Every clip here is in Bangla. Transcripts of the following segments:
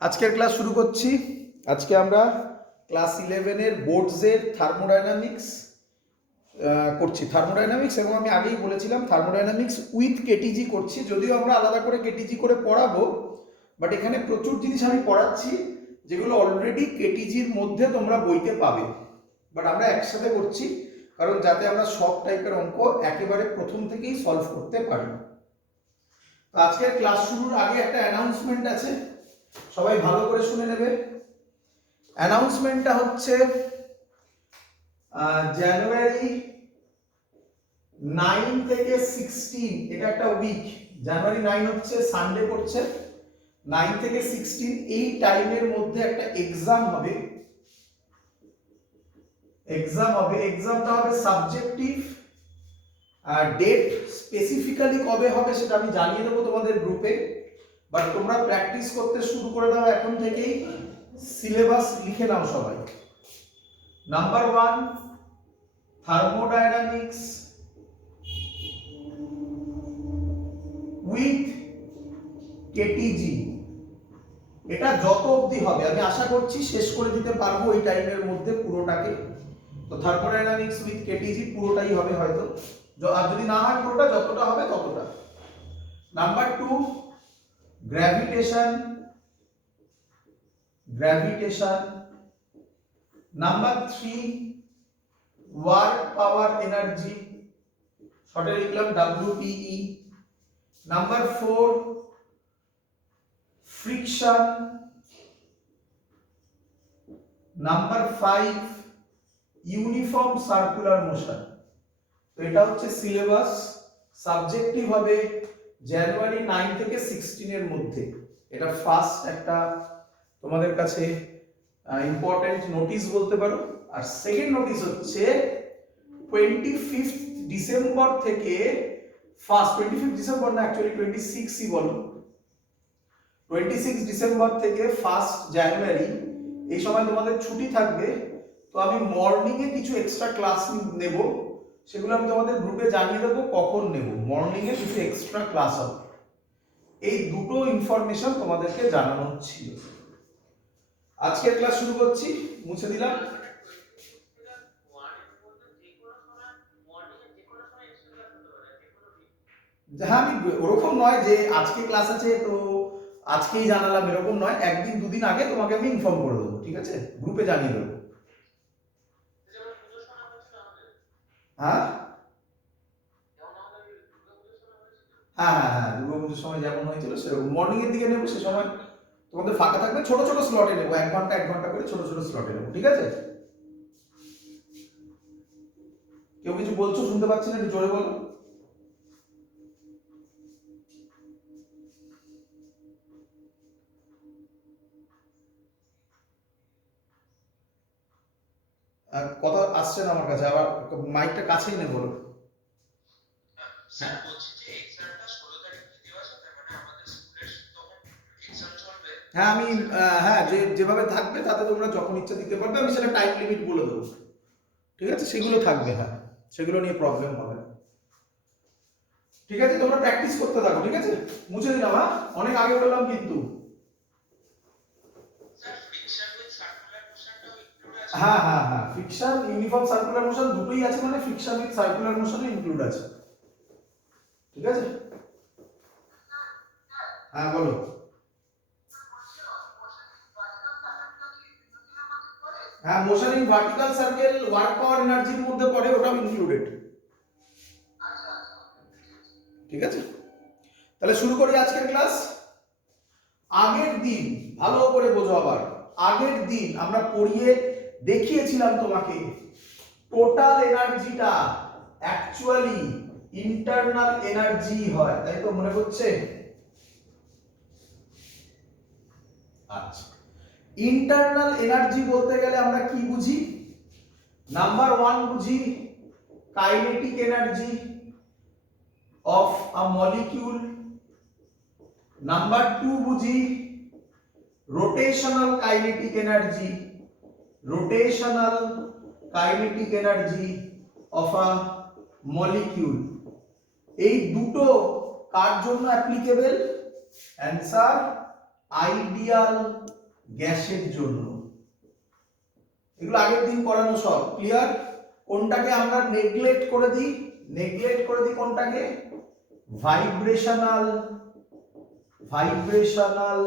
আজকের ক্লাস শুরু করছি। আজকে আমরা ক্লাস 11-এর বোর্ডসের থার্মোডাইনামিক্স করছি। থার্মোডাইনামিক্স, এবং আমি আগেই বলেছিলাম থার্মোডাইনামিক্স উইথ কেটিজি করছি। যদিও আমরা আলাদা করে কেটিজি করে পড়াবো, বাট এখানে প্রচুর জিনিস আমি পড়াচ্ছি যেগুলো অলরেডি কেটিজির মধ্যে তোমরা বইতে পাবে, বাট আমরা একসাথে করছি কারণ যাতে আমরা সব টাইপের অঙ্ক একেবারে প্রথম থেকেই সলভ করতে পারি। আজকের ক্লাস শুরুর আগে একটা অ্যানাউন্সমেন্ট আছে, সবাই ভালো করে শুনে নেবে। অ্যানাউন্সমেন্টটা হচ্ছে জানুয়ারি 9 থেকে 16, এটা একটা উইক। জানুয়ারি 9 হচ্ছে সানডে পড়ছে, 9 থেকে 16 এই টাইমের মধ্যে একটা এক্সাম হবে। এক্সামটা হবে সাবজেক্টিভ। ডেট স্পেসিফিক্যালি কবে হবে সেটা আমি জানিয়ে দেবো তোমাদের গ্রুপে, বাট তোমরা প্র্যাকটিস করতে শুরু করে দাও এখন থেকেই। সিলেবাস লিখে নাও সবাই। Number 1, thermodynamics with KTG. এটা যত অবধি হবে আমি আশা করছি শেষ করে দিতে পারবো এই টাইমের মধ্যে পুরোটাকে। তো থার্মোডাইনামিক্স উইথ কেটিজি পুরোটাই হবে হয়তো, আর যদি না হয় পুরোটা, যতটা হবে ততটা। Number 2, gravitation. Number 3, work power energy, শর্টে লিখলাম WPE। Number 4, friction. Number 5, uniform circular motion. তো এটা হচ্ছে সিলেবাস। সাবজেক্টিভ হবে জানুয়ারি 9 থেকে 16 এর মধ্যে। এটা ফার্স্ট একটা তোমাদের কাছে ইম্পর্টেন্ট নোটিশ বলতে পারো। আর সেকেন্ড নোটিশ হচ্ছে 25 ডিসেম্বর থেকে 25 ডিসেম্বর না, অ্যাকচুয়ালি 26ই বলো, 26 ডিসেম্বর থেকে 1 জানুয়ারি এই সময় তোমাদের ছুটি থাকবে। তো আমি মর্নিং এ কিছু এক্সট্রা ক্লাস নেব, সেগুলো আমি তোমাদের গ্রুপে জানিয়ে দেবো কখন নেব। মর্নিং এ কিছু এক্সট্রা ক্লাস হবে। এই দুটো ইনফরমেশন তোমাদেরকে জানানো ছিল। আজকের ক্লাস শুরু করছি, মুছে দিলাম। হ্যাঁ, আমি ওরকম নয় যে আজকে ক্লাস আছে তো আজকেই জানালাম, এরকম নয়। একদিন দুদিন আগে তোমাকে আমি ইনফর্ম করে দেবো, ঠিক আছে? গ্রুপে জানিয়ে দেবো। হ্যাঁ হ্যাঁ হ্যাঁ হ্যাঁ, দুর্গাপুজোর সময় যেমন হয়েছিল সেরকম মর্নিং এর দিকে নেবো। সে সময় তোমাদের ফাঁকা থাকবে, ছোট ছোট স্লটে নেবো, 1 ঘন্টা করে ছোট ছোট স্লটে নেবো, ঠিক আছে? কেউ কিছু বলছো, শুনতে পাচ্ছি না, একটু জোরে বলো। কথা আসছে না আমার কাছে, আবার মাইকটা কাছেই নে, বলো। হ্যাঁ আমি হ্যাঁ, যেভাবে থাকবে তাতে তোমরা যখন ইচ্ছা দিতে পারবে, আমি সেটা টাইম লিমিট বলে দেবো, ঠিক আছে? সেগুলো থাকবে, হ্যাঁ, সেগুলো নিয়ে প্রবলেম হবে না, ঠিক আছে? তোমরা প্র্যাকটিস করতে থাকো, ঠিক আছে? মুছে দিলাম, হ্যাঁ, অনেক আগে বললাম কিন্তু। হ্যাঁ হ্যাঁ হ্যাঁ, ফ্রিকশন, ইউনিফর্ম সার্কুলার মোশন দুটোই আছে, মানে ফ্রিকশন উইথ সার্কুলার মোশনে ইনক্লুড আছে, ঠিক আছে? হ্যাঁ বলো। হ্যাঁ, motion in vertical circle work power এনার্জির মধ্যে পড়ে, ওটাও ইনক্লুডেড, ঠিক আছে? তাহলে শুরু করি আজকের ক্লাস। আগের দিন ভালো করে বোঝো, আবার আগের দিন আমরা পড়িয়ে দেখিয়েছিলাম তোমাকে টোটাল এনার্জিটা অ্যাকচুয়ালি ইন্টারনাল এনার্জি হয়, তাই তো? মনে হচ্ছে? আচ্ছা, ইন্টারনাল এনার্জি বলতে গেলে আমরা কি বুঝি? নাম্বার 1 বুঝি kinetic energy of a molecule. Number 2 বুঝি rotational kinetic energy, of a molecule. এই দুটো কার জন্য অ্যাপ্লিকেবল? অ্যান্সার আইডিয়াল গ্যাসের জন্য। এগুলো আগের দিন করানো সব ক্লিয়ার। কোনটাকে আমরা নেগলেক্ট করে দিই? নেগলেক্ট করে দিই কোনটাকে? ভাইব্রেশনাল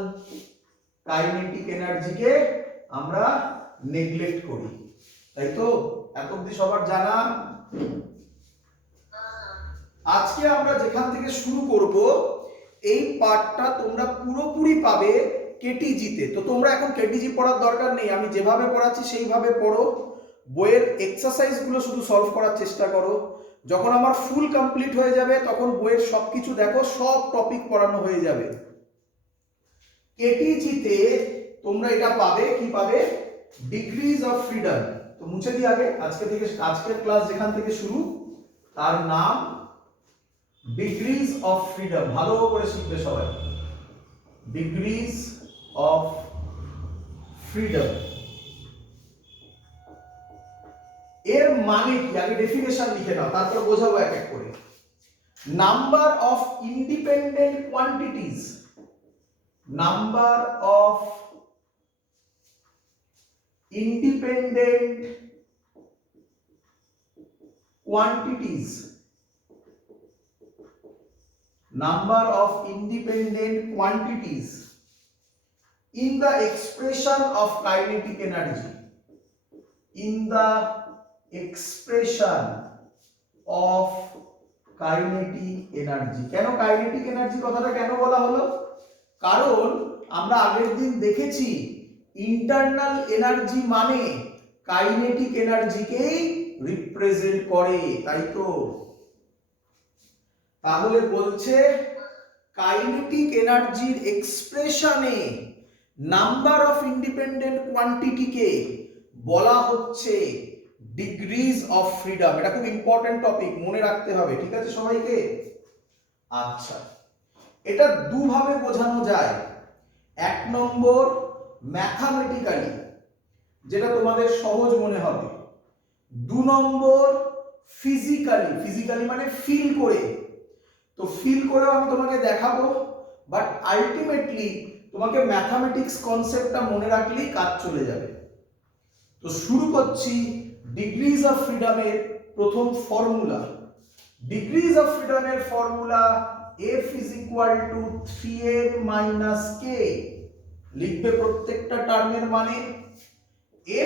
কাইনেটিক এনার্জিকে আমরা নেগলেক্ট করি, তাই তো? এত অবধি সবার জানা? আজকে আমরা যেখান থেকে শুরু করব এই পার্টটা তোমরা পুরোপুরি পাবে কেটিজিতে। তো তোমরা এখন কেটিজি পড়ার দরকার নেই, আমি যেভাবে পড়াচ্ছি সেইভাবে পড়ো, বইয়ের এক্সারসাইজগুলো শুধু সলভ করার চেষ্টা করো। যখন আমার ফুল কমপ্লিট হয়ে যাবে তখন বইয়ের সবকিছু দেখো, সব টপিক পড়ানো হয়ে যাবে। কেটিজিতে তোমরা এটা পাবে, কি পাবে? Degrees of freedom. তো মুছে দিই আগে, আজকের ক্লাস যেখান থেকে শুরু তার নাম ডিগ্রিজ অফ ফ্রিডম। ভালো করে শিখবে সবাই, ডিগ্রিজ অফ ফ্রিডম এর মানে কি আগে ডেফিনেশন লিখে নাও, তারপর বোঝাবো এক এক করে। Number of independent quantities, number of independent quantities, number of independent quantities in the expression of kinetic energy, in the expression of kinetic energy। কেন কাইনেটিক এনার্জি কথাটা কেন বলা হলো? কারণ আমরা আগের দিন দেখেছি ইন্টারনাল এনার্জি মানে কাইনেটিক এনার্জিকেই রিপ্রেজেন্ট করে, তাই তো? তাহলে বলছে কাইনেটিক এনার্জির এক্সপ্রেশনে নাম্বার অফ ইন্ডিপেন্ডেন্ট কোয়ান্টিটিকে বলা হচ্ছে ডিগ্রিজ অফ ফ্রিডম। এটা খুব ইম্পর্টেন্ট টপিক, মনে রাখতে হবে, ঠিক আছে সবাইকে? আচ্ছা, এটা দুভাবে বোঝানো যায়। এক নম্বর ম্যাথামেটিক্যালি, যেটা তোমাদের সহজ মনে হবে। দু নম্বর ফিজিক্যালি মানে ফিল করে। তো ফিল করেও আমি তোমাকে দেখাবো, বাট আলটিমেটলি তোমাকে ম্যাথামেটিক্স কনসেপ্টটা মনে রাখলেই কাজ চলে যাবে। তো শুরু করছি ডিগ্রিজ অফ ফ্রিডমের প্রথম ফর্মুলা। ডিগ্রিজ অফ ফ্রিডমের formula F is equal to 3m minus k। লিখবে প্রত্যেকটা টার্মের মানে।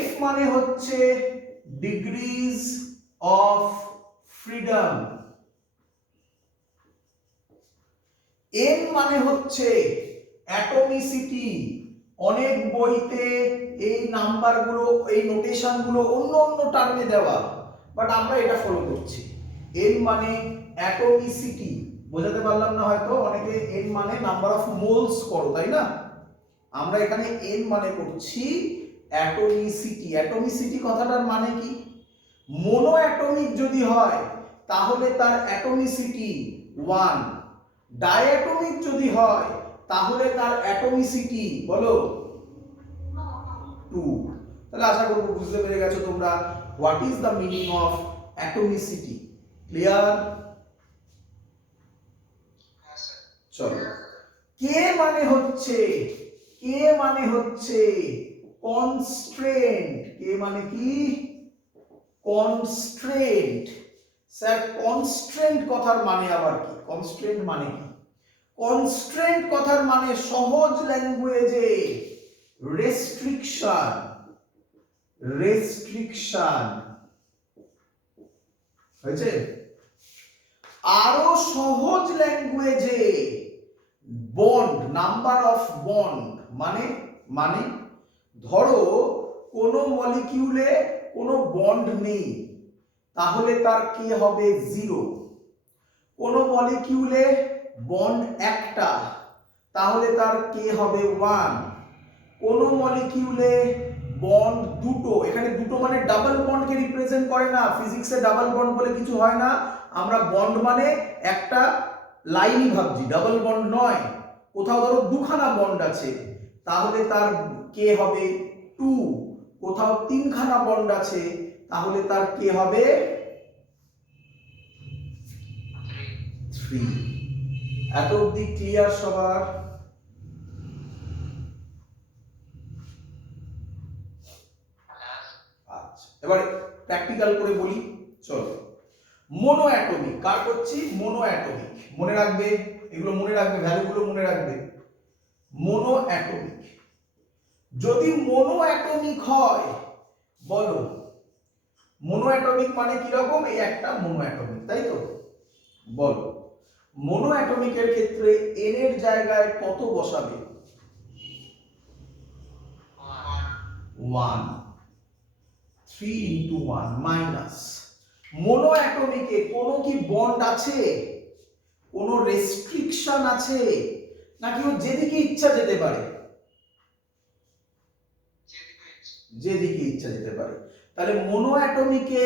F মানে হচ্ছে ডিগ্রিজ অফ ফ্রিডম, n মানে হচ্ছে অ্যাটমিসিটি। অনেক বইতে এই নাম্বারগুলো, এই নোটেশনগুলো অন্য অন্য টার্মে দেওয়া, বাট আমরা এটা ফলো করছি। n মানে অ্যাটমিসিটি, বোঝাতে পারলাম না হয়তো, অনেকে n মানে নাম্বার অফ মোলস করো, তাই না? আমরা এখানে n মানে করছি অ্যাটমিসিটি। অ্যাটমিসিটি কথাটার মানে কি? মোনো অ্যাটমিক যদি হয় তাহলে তার অ্যাটমিসিটি 1, ডায়াটমিক যদি হয় তাহলে তার অ্যাটমিসিটি বলো 2। তাহলে আশা করব বুঝতে পেরে গেছো তোমরা what is the meaning of atomicity. Clear? চলো, কে মানে হচ্ছে কনস্ট্রেন্ট। কে মানে কি? কনস্ট্রেন্ট। স্যার কনস্ট্রেন্ট কথার মানে আবার কি? কনস্ট্রেন্ট মানে কি? কনস্ট্রেন্ট কথার মানে সহজ ল্যাঙ্গুয়েজে রেস্ট্রিকশন। হয়েছে? আরো সহজ ল্যাঙ্গুয়েজে বন্ড, নাম্বার অফ বন্ড। মানে ধরো কোনো মলিকিউলে কোনো বন্ড নেই, তাহলে তার কে হবে 0। কোনো মলিকিউলে বন্ড একটা, তাহলে তার কে হবে 1। কোনো মলিকিউলে বন্ড দুটো, এখানে দুটো মানে ডাবল বন্ডকে রিপ্রেজেন্ট করে না, ফিজিক্সে ডাবল বন্ড বলে কিছু হয় না। আমরা বন্ড মানে একটা লাইনই ভাবছি, ডাবল বন্ড নয়। কোথাও ধরো দুখানা বন্ড আছে, তাহলে তার কে হবে 2। কোথাও তিনখানা বন্ড আছে, তাহলে তার কে হবে 3। এত অবধি ক্লিয়ার সবার? এবার প্র্যাকটিক্যাল করে বলি, চলো। মোনো অ্যাটমিক, কার করছি? Mono atomic. মনে রাখবে, এগুলো মনে রাখবে, ভ্যালুগুলো মনে রাখবে। মোনো অ্যাটমিক, যদি মোনো অ্যাটমিক হয়, বলো মোনো অ্যাটমিক মানে কি রকম? এই একটা মোনো অ্যাটমিক, তাই তো? বলো মোনো অ্যাটমিকের ক্ষেত্রে n এর জায়গায় কত বসাবে? 1, 3 into 1 মাইনাস, মোনো অ্যাটমিকে কোনো কি বন্ড আছে, কোনো রেস্ট্রিকশন আছে, নাকি ও যেদিকে ইচ্ছা যেতে পারে? যেদিকে ইচ্ছা যেতে পারে। তাহলে মোনো অ্যাটমিকে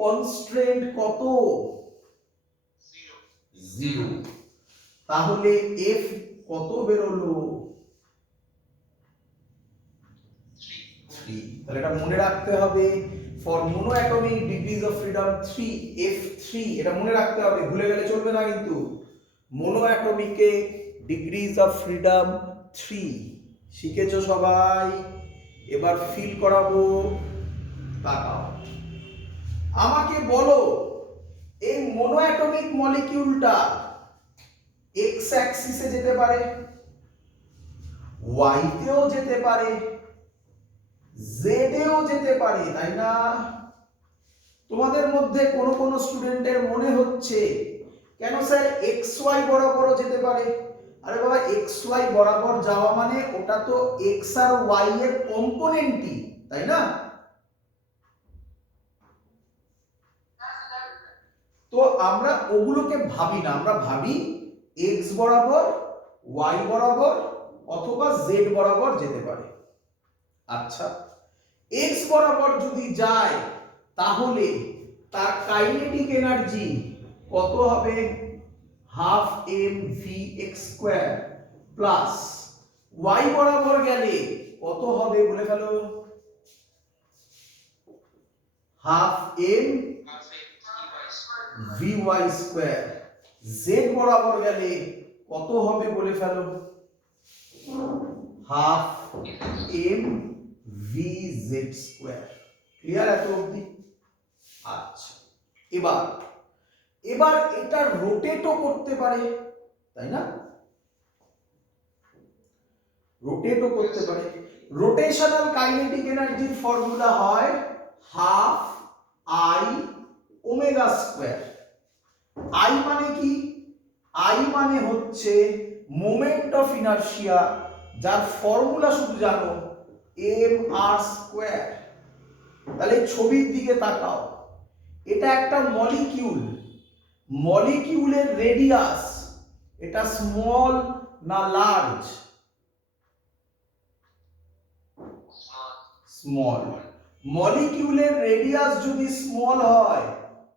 কনস্ট্রেন্ট কত? 0। তাহলে F কত বেরোলো? 3। তাহলে এটা মনে রাখতে হবে, for mono atomic degrees of freedom 3, F3, এটা মনে রাখতে হবে, ভুলে গেলে চলবে না কিন্তু। মোনো অ্যাটমিকে ডিগ্রিজ অফ ফ্রিডম 3, শিখেছো সবাই? এবার ফিল করাবো, তাকাও। আমাকে বলো এই মোনো অ্যাটমিক মলিকিউলটা এক্স অ্যাক্সিসে যেতে পারে, ওয়াই তেও যেতে পারে, জেড এও যেতে পারে, তাই না? তোমাদের মধ্যে কোন স্টুডেন্টের মনে হচ্ছে কেন স্যার এক্স ওয়াই বরাবরও যেতে পারে? আরে বাবা, এক্স ওয়াই বরাবর যাওয়া মানে ওটা তো এক্স আর ওয়াই এর কম্পোনেন্টই, তাই না? তো আমরা ওগুলোকে ভাবি না, আমরা ভাবি এক্স বরাবর, ওয়াই বরাবর অথবা জেড বরাবর যেতে পারে। আচ্ছা, এক্স বরাবর যদি যায় তাহলে তার কাইনেটিক এনার্জি কত হবে? Half M V X square plus, Y বরাবর গেলে কত হবে বলে ফেলো? Half M V Y square. Z বরাবর গেলে কত হবে বলে ফেলো? Half M V Z square. Clear এত অবধি? আচ্ছা, এবার এবার এটা রোটেটও করতে পারে, তাই না? রোটেটও করতে পারে। রোটেশনাল কাইনেটিক এনার্জির ফর্মুলা হয় half I omega square. I মানে কি? আই মানে হচ্ছে মোমেন্ট অফ ইনারশিয়া, যার ফর্মুলা শুধু জানো এম আর স্কোয়ার। তাহলে ছবির দিকে তাকাও, এটা একটা মলিকিউল, মলিকিউলের রেডিয়াস এটা স্মল না লার্জ? স্মল। মলিকিউলের রেডিয়াস যদি স্মল হয়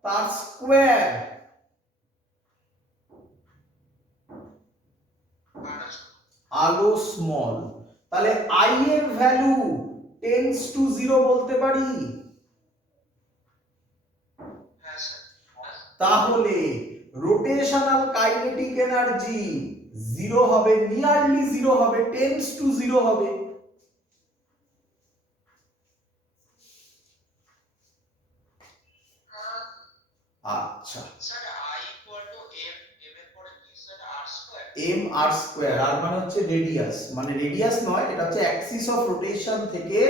তার স্কোয়ার আলো স্মল, তাহলে আই এর ভ্যালু টেন্ডস টু 0 বলতে পারি? তাহলে রোটেশনাল কাইনেটিক এনার্জি 0 হবে, নিয়ারলি 0 হবে, টেন্ডস টু 0 হবে। আচ্ছা, এম আর স্কোয়ার, আর মানে হচ্ছে রেডিয়াস, মানে রেডিয়াস নয়, এটা হচ্ছে অ্যাক্সিস অফ রোটেশন থেকে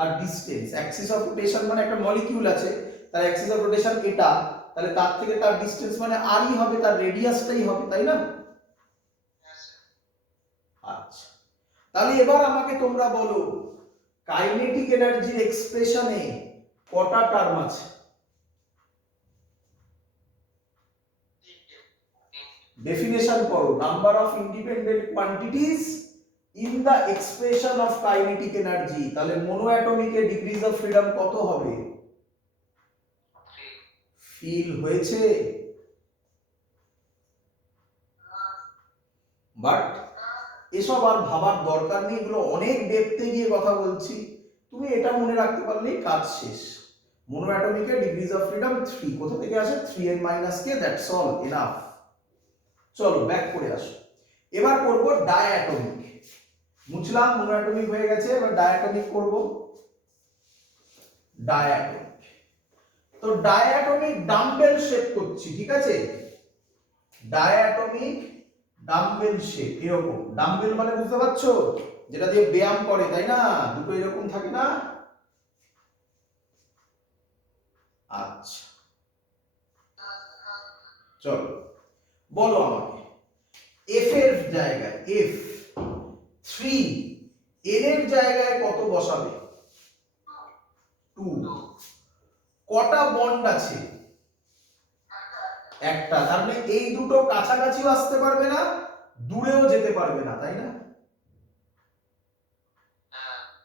আর ডিসটেন্স। অ্যাক্সিস অফ রোটেশন মানে একটা মলিকিউল আছে, তার অ্যাক্সিস অফ রোটেশন এটা, তাহলে তার থেকে তার ডিসটেন্স মানে আরই হবে, তার রেডিয়াসটাই হবে, তাই না? আচ্ছা, তাহলে এবার আমাকে তোমরা বলো কাইনেটিক এনার্জির এক্সপ্রেশনে কটা টার্ম আছে? ডেফিনেশন করো, number of independent quantities in the expression of kinetic energy. তাহলে মোনো অ্যাটমিকের ডিগ্রিজ অফ ফ্রিডম কত হবে? ফিল হয়েছে? বাট এসব আর ভাবার দরকার নেই, এগুলো অনেক ডেপথে গিয়ে কথা বলছি, তুমি এটা মনে রাখতে পারলেই কাজ শেষ। মোনো অ্যাটমিকের ডিগ্রিজ অফ ফ্রিডম 3, কোথা থেকে আসে? 3n - k, that's all, enough. চলো ব্যাক করে আসো, এবার করব ডায়াটমিক। মুছলাম, মোনো অ্যাটমিক হয়ে গেছে, এবার ডায়াটমিক করব। ডায়াটমিক। তো ডায়াটমিক ডাম্বেল শেপ করছি, ঠিক আছে, ডায়াটমিক ডাম্বেল শেপ এরকম। ডাম্বেল মানে বুঝতে পারছো, যেটা দিয়ে ব্যায়াম করে, তাই না, দুটো এরকম থাকে না। আচ্ছা চলো বলো আমাকে, এফ এর জায়গায় এফ 3, এন এর জায়গায় কত বসাবে? 2। কটা বন্ড আছে? একটা। তার মানে এই দুটো কাছাকাছিও আসতে পারবে না, দূরেও যেতে পারবে না, তাই না?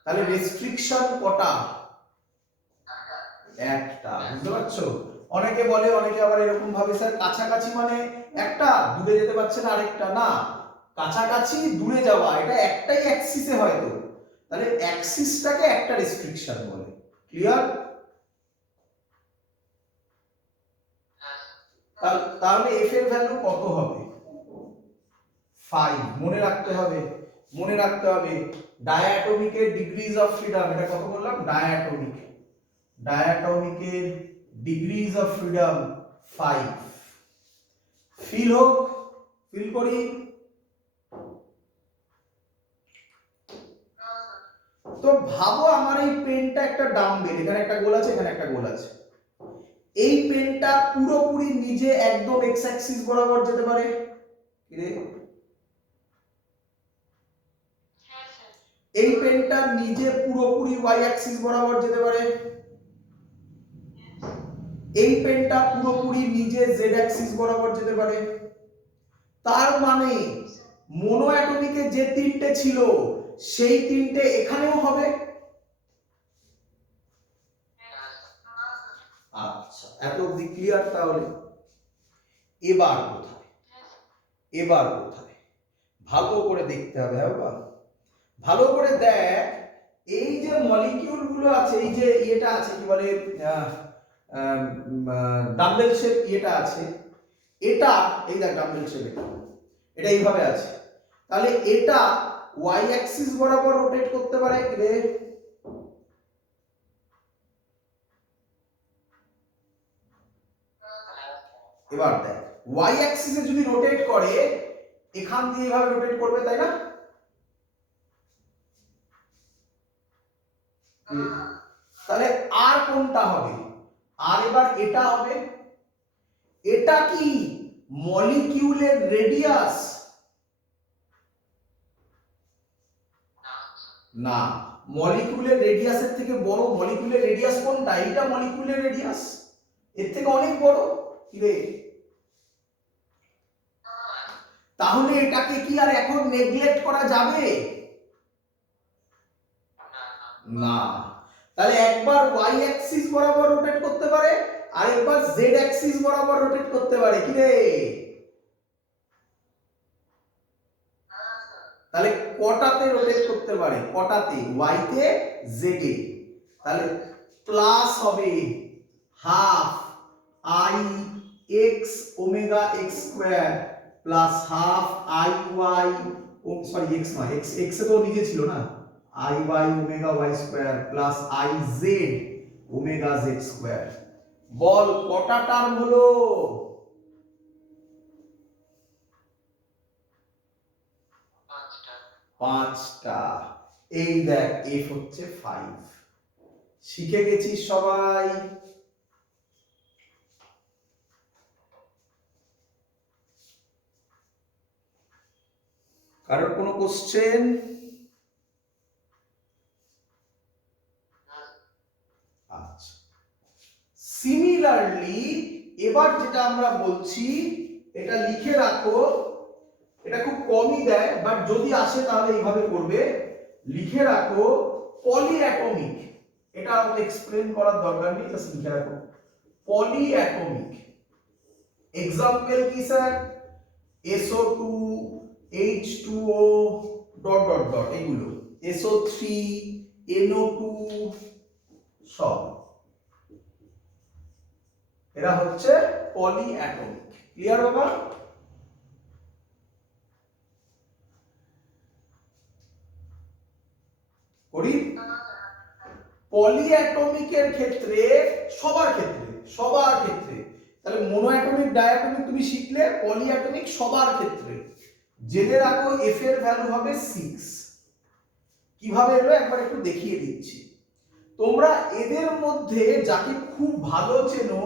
তাহলে রেস্ট্রিকশন কটা? একটা। বুঝতে পারছো? অনেকে বলে, অনেকে আবার এরকম ভাবে, স্যার কাছাকাছি মানে একটা, দূরে যেতে পারছে না আরেকটা। না, কাছাকাছি দূরে যাওয়া এটা একটাই অ্যাক্সিসে হয়তো, তাহলে অ্যাক্সিসটাকে একটা রেস্ট্রিকশন বলে। ক্লিয়ার? তাহলে এফ এর ভ্যালু কত হবে? 5। মনে রাখতে হবে, মনে রাখতে হবে ডায়াটমিকের ডিগ্রিজ অফ ফ্রিডম, এটা কত বললাম? ডায়াটমিক, ডায়াটমিকের ডিগ্রিজ অফ ফ্রিডম 5। ফিল হোক, ফিল করি। তো ভাবো আমার এই পেনটা একটা ডাম্বেল, এখানে একটা গোল আছে, এখানে একটা গোল আছে। এই পেনটা পুরোপুরি নিজে একদম এক্স অ্যাক্সিস বরাবর যেতে পারে? এই পেনটা নিজে পুরোপুরি ওয়াই অ্যাক্সিস বরাবর যেতে পারে? এই পেনটা পুরোপুরি নিজে জেড অ্যাক্সিস বরাবর যেতে পারে? তার মানে মোনো অ্যাটমিকে যে তিনটে ছিল সেই তিনটে এখানেও হবে। আচ্ছা, এত অবধি ক্লিয়ার? তাহলে এবার কোথায়, এবার কোথায় ভালো করে দেখতে হবে। হ্যাঁ বাবা, ভালো করে দেখ, এই যে মলিকিউল গুলো আছে, এই যে এটা আছে কি বলে ডাম্বেল শেপ এটা আছে, এটা এই দেখ ডাম্বেল শেপ, এটা এইভাবে আছে। তাহলে এটা ওয়াই অ্যাক্সিস বরাবর রোটেট করতে পারে রে? এবার দেখ, ওয়াই অ্যাক্সিসে যদি রোটেট করে, এখান দিয়ে এইভাবে রোটেট করবে, তাই না? তাহলে আর কোনটা হবে? আর এবার এটা হবে। এটা কি মলিকিউলের রেডিয়াস? না, মলিকিউলের রেডিয়াসের থেকে বড়। মলিকিউলের রেডিয়াস কোনটা? এইটা মলিকিউলের রেডিয়াস, এর থেকে অনেক বড়। কি রে? তাহলে এটাকে কি আর এখন নেগলেক্ট করা যাবে? না। তাহলে একবার ওয়াই অ্যাক্সিস বরাবর রোটেট করতে পারে, আর একবার জেড অ্যাক্সিস বরাবর রোটেট করতে পারে। কি রে? তাহলে কটাতে রোটেট করতে পারে? কটাতে? ওয়াই তে, জেড এ। তাহলে প্লাস হবে half I X omega X square plus half I Y, oh sorry X নয়, এক্স এক্স এ তো নিজে ছিল না, I Y omega Y square plus I Z omega Z square. বল কটা টার্ম হলো? 5টা। এই দেখ এফ হচ্ছে 5। শিখে গেছিস সবাই? কারোর কোনো কোশ্চেন? আচ্ছা, সিমিলারলি এবার যেটা আমরা বলছি, এটা লিখে রাখো, এটা খুব কমই দেয়, বাট যদি আসে তাহলে এইভাবে করবে। লিখে রাখো পলিঅ্যাটমিক, এটা আমাদের এক্সপ্লেন করার দরকার নেই, জাস্ট লিখে রাখো পলিঅ্যাটমিক। এক্সাম্পল কি sir? SO2, H2O dot dot dot, এগুলো SO3, NO2 সব, এরা হচ্ছে পলিঅ্যাটমিক। ক্লিয়ার বাবা? করি? পলিঅ্যাটমিকের ক্ষেত্রে সবার ক্ষেত্রে তাহলে মোনোঅ্যাটমিক ডায়াটমিক তুমি শিখলে, পলিঅ্যাটমিক সবার ক্ষেত্রে জেনে রাখো এফ এর ভ্যালু হবে 6। কিভাবে এলো একবার একটু দেখিয়ে দিচ্ছি। তোমরা এদের মধ্যে যাকে খুব ভালো চেনো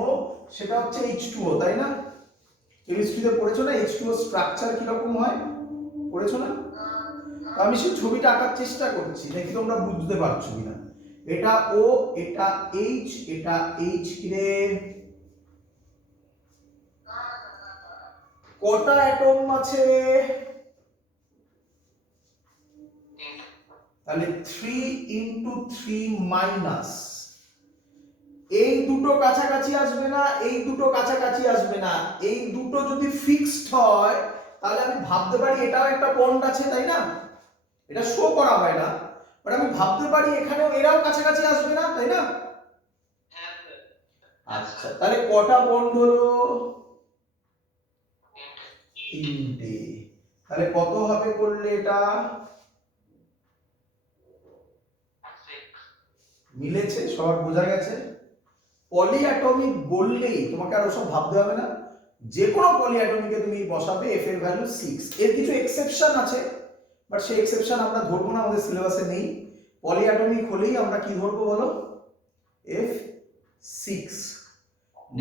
সেটা হচ্ছে H2O, তাই না? কেমিস্ট্রিতে পড়েছো না H2O স্ট্রাকচার কি রকম হয়, পড়েছো না? আমি সেই ছবিটা আঁকার চেষ্টা করছি, দেখি তোমরা বুঝতে পারছো কিনা। এটা O, এটা H, এটা H রে। কটা অ্যাটম আছে? তাহলে 3 × 3 মাইনাস, এই দুটো কাছাকাছি আসবে না, এই দুটো কাছাকাছি আসবে না। এই দুটো যদি ফিক্সড হয় তাহলে আমি ভাবতে পারি এটাও একটা বন্ড আছে, তাই না? এটা শো করা হয় না, বাট আমি ভাবতে পারি এখানেও এরাও কাছাকাছি আসবে না, তাই না? আচ্ছা, তাহলে কটা বন্ড হলো? 3টে। তাহলে কত হবে করলে এটা? মিলেছে? সবার বোঝা গেছে? পলিঅ্যাটমিক বললেই তোমাকে আর ওসব ভাবতে হবে না, যে কোনো পলিঅ্যাটমিকে তুমি বসাবে এফ এর ভ্যালু 6। এর কিছু এক্সেপশন আছে, বাট সেই এক্সেপশন আমরা ধরবো না, আমাদের সিলেবাসে নেই। পলিঅ্যাটমিক হলেই আমরা কি ধরবো বলো? এফ 6।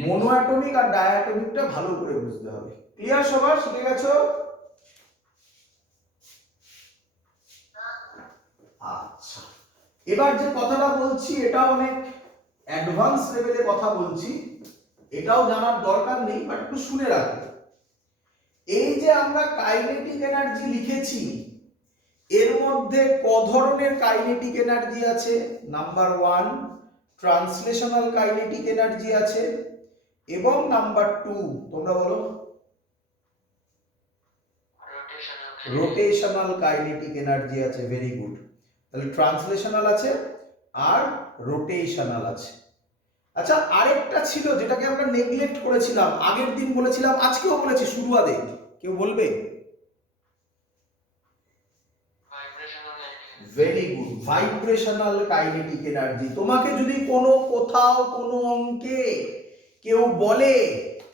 মোনোঅ্যাটমিক আর ডায়াটমিকটা ভালো করে বুঝতে হবে। ক্লিয়ার? সবার শিখে গেছো? আচ্ছা, এবার যে কথাটা বলছি এটা অনেক অ্যাডভান্স লেভেলে কথা বলছি, এটাও জানার দরকার নেই, বাট একটু শুনে রাখো। এই যে আমরা কাইনেটিক এনার্জি লিখেছি, এর মধ্যে ক ধরনের কাইনেটিক এনার্জি আছে? নাম্বার 1 ট্রান্সলেশনাল কাইনেটিক এনার্জি আছে, এবং নাম্বার 2 তোমরা বলো রোটেশনাল কাইনেটিক এনার্জি আছে। Very good. তাহলে ট্রান্সলেশনাল আছে আর রোটেশনাল আছে। আচ্ছা, আরেকটা ছিল যেটাকে আমরা নেগলেক্ট করেছিলাম, আগের দিন বলেছিলাম, আজকেও বলেছি, শুরুয়াতে কেউ বলবে? Very good, vibrational kinetic energy. তোমাকে যদি কোনো কোথাও কোনো অঙ্কে কেউ বলে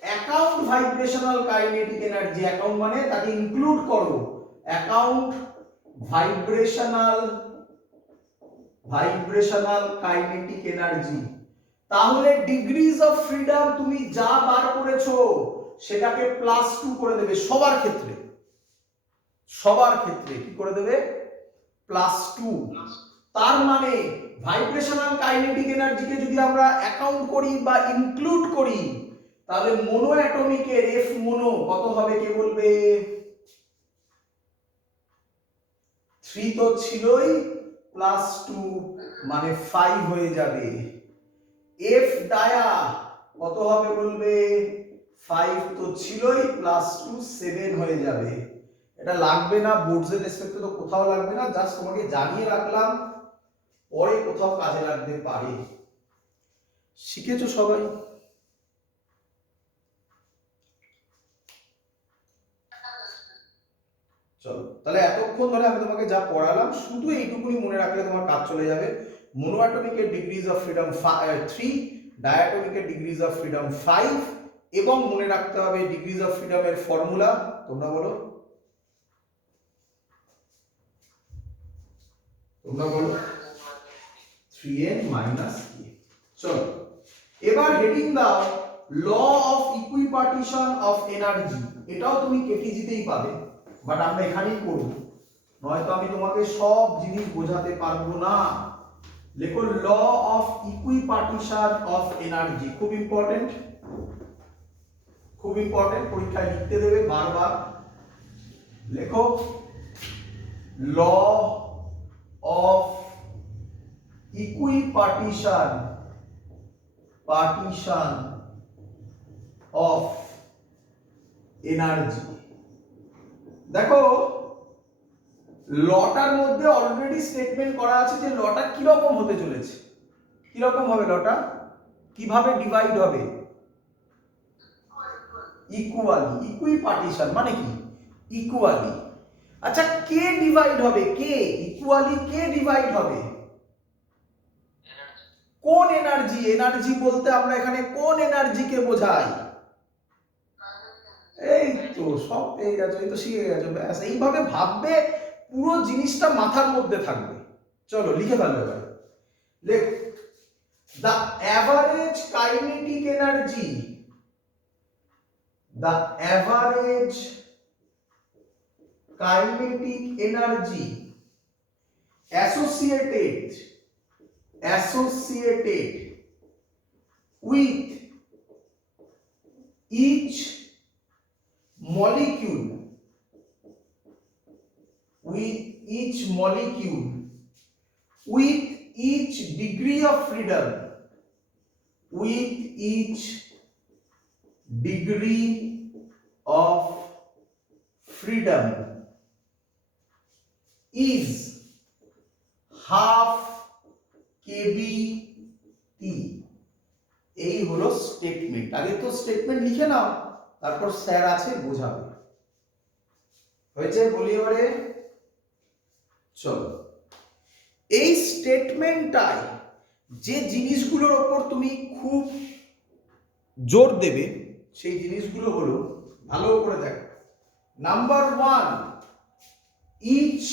account vibrational kinetic energy, account মানে তাকে ইনক্লুড করো, অ্যাকাউন্ট ভাইব্রেশনাল কাইনেটিক এনার্জি, তাহলে ডিগ্রিজ অফ ফ্রিডম তুমি যা বার করেছো সেটাকে +2 করে দেবে সবার ক্ষেত্রে। কি করে দেবে? +2। তার মানে ভাইব্রেশনাল কাইনেটিক এনার্জিকে যদি আমরা অ্যাকাউন্ট করি বা ইনক্লুড করি, তাহলে মোনোঅ্যাটমিকের এফ মোনো কত হবে কে বলবে? 3 তো ছিলই, +2 মানে 5 হয়ে যাবে। এফ ডায়া কত হবে বলবে? 5 তো ছিলই, +2 7 হয়ে যাবে। এটা লাগবে না, বোর্ডসের রেসপেক্টে তো কোথাও লাগবে না, জাস্ট তোমাকে জানিয়ে রাখলাম, পরে কোথাও কাজে লাগতে পারে। শিখেছো সবাই? চলো, তাহলে এতক্ষণ ধরে আমি তোমাকে যা পড়ালাম শুধু এইটুকুনি মনে রাখলে তোমার কাজ চলে যাবে। মোনোঅ্যাটমিকের ডিগ্রিজ অফ ফ্রিডম 3, ডায়াটমিকের ডিগ্রিজ অফ ফ্রিডম 5, এবং মনে রাখতে হবে ডিগ্রিজ অফ ফ্রিডমের ফর্মুলা। তোমরা বলো 3n - e। চলো, এবার হেডিং দাও ল অফ ইকুইপার্টিশন অফ এনার্জি। এটাও তুমি কেটিজিতেই পাবে, বাট আমরা এখানেই করব, নয়তো আমি তোমাকে সব জিনিস বোঝাতে পারবো না। লেখো ল অফ ইকুইপার্টিশন অফ এনার্জি। খুব ইম্পর্টেন্ট, পরীক্ষায় লিখতে দেবে বারবার। লেখো ল অফ ইকুইপার্টিশন অফ এনার্জি। দেখো, লটার মধ্যে অলরেডি স্টেটমেন্ট করা আছে যে লটা কিরকম হতে চলেছে। কিরকম হবে লটা? কিভাবে ডিভাইড হবে? ইকুয়ালি। ইকুইপার্টিশন মানে কি? ইকুয়ালি। আচ্ছা, কে ডিভাইড হবে? কে ইকুয়ালি কে ডিভাইড হবে? কোন এনার্জি, এনার্জি বলতে আমরা এখানে কোন এনার্জিকে বোঝাই? এই তো সব পেয়ে গেছো, এই তো শিখে গেছো, ব্যাস এইভাবে ভাববে, পুরো জিনিসটা মাথার মধ্যে থাকবে। চলো লিখে ফেলো এবার। লেখ, the average kinetic energy, the average kinetic energy associated with each molecule, with each degree of freedom, with each degree of freedom is half kBT। এই হলো স্টেটমেন্ট। আগে তো স্টেটমেন্ট লিখে নাও, তারপর স্যার আছে বোঝাবে। হয়েছে? বলি এবারে। চলো, এই স্টেটমেন্টটাই যে জিনিসগুলোর ওপর তুমি খুব জোর দেবে, সেই জিনিসগুলো হলো, ভালো করে দেখো। Number 1, each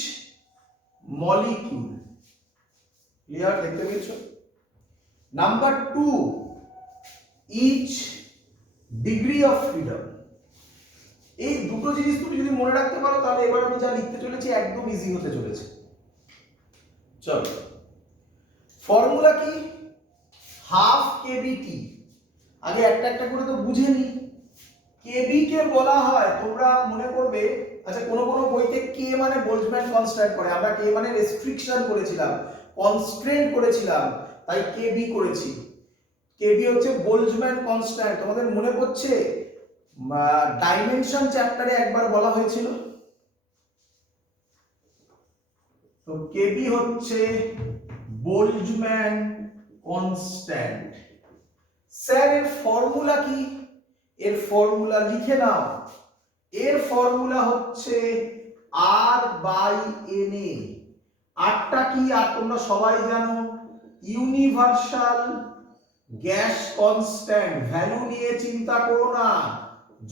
molecule. ক্লিয়ার? দেখতে পেয়েছো? Number 2, each degree of freedom. এই দুটো জিনিস তুমি যদি মনে রাখতে পারো, তাহলে এবার আমি যা লিখতে চলেছি একদম ইজি হতে চলেছে। চলো, ফর্মুলা কি? Half kBT. আগে একটা একটা করে তো বুঝে নি। কেবি কে বলা হয়, তোমরা মনে করবে, আচ্ছা কোন কোন বইতে কে মানে বোল্টজম্যান কনস্ট্যান্ট করে, আমরা কে মানে রেস্ট্রিকশন করেছিলাম, কনস্ট্রেন্ট করেছিলাম, তাই কেবি করেছি। কেবি হচ্ছে বোল্টজম্যান কনস্ট্যান্ট। তোমাদের মনে পড়ছে ডাইমেনশন চ্যাপ্টারে একবার বলা হয়েছিল। তো কেবি হচ্ছে বোল্টজম্যান কনস্ট্যান্ট। স্যার এর ফর্মুলা কি? এর ফর্মুলা লিখে নাও। এর ফর্মুলা হচ্ছে R/NA। আরটা কি? আর তোমরা সবাই জানো, ইউনিভার্সাল গ্যাস কনস্ট্যান্ট। ভ্যালু নিয়ে চিন্তা করো না,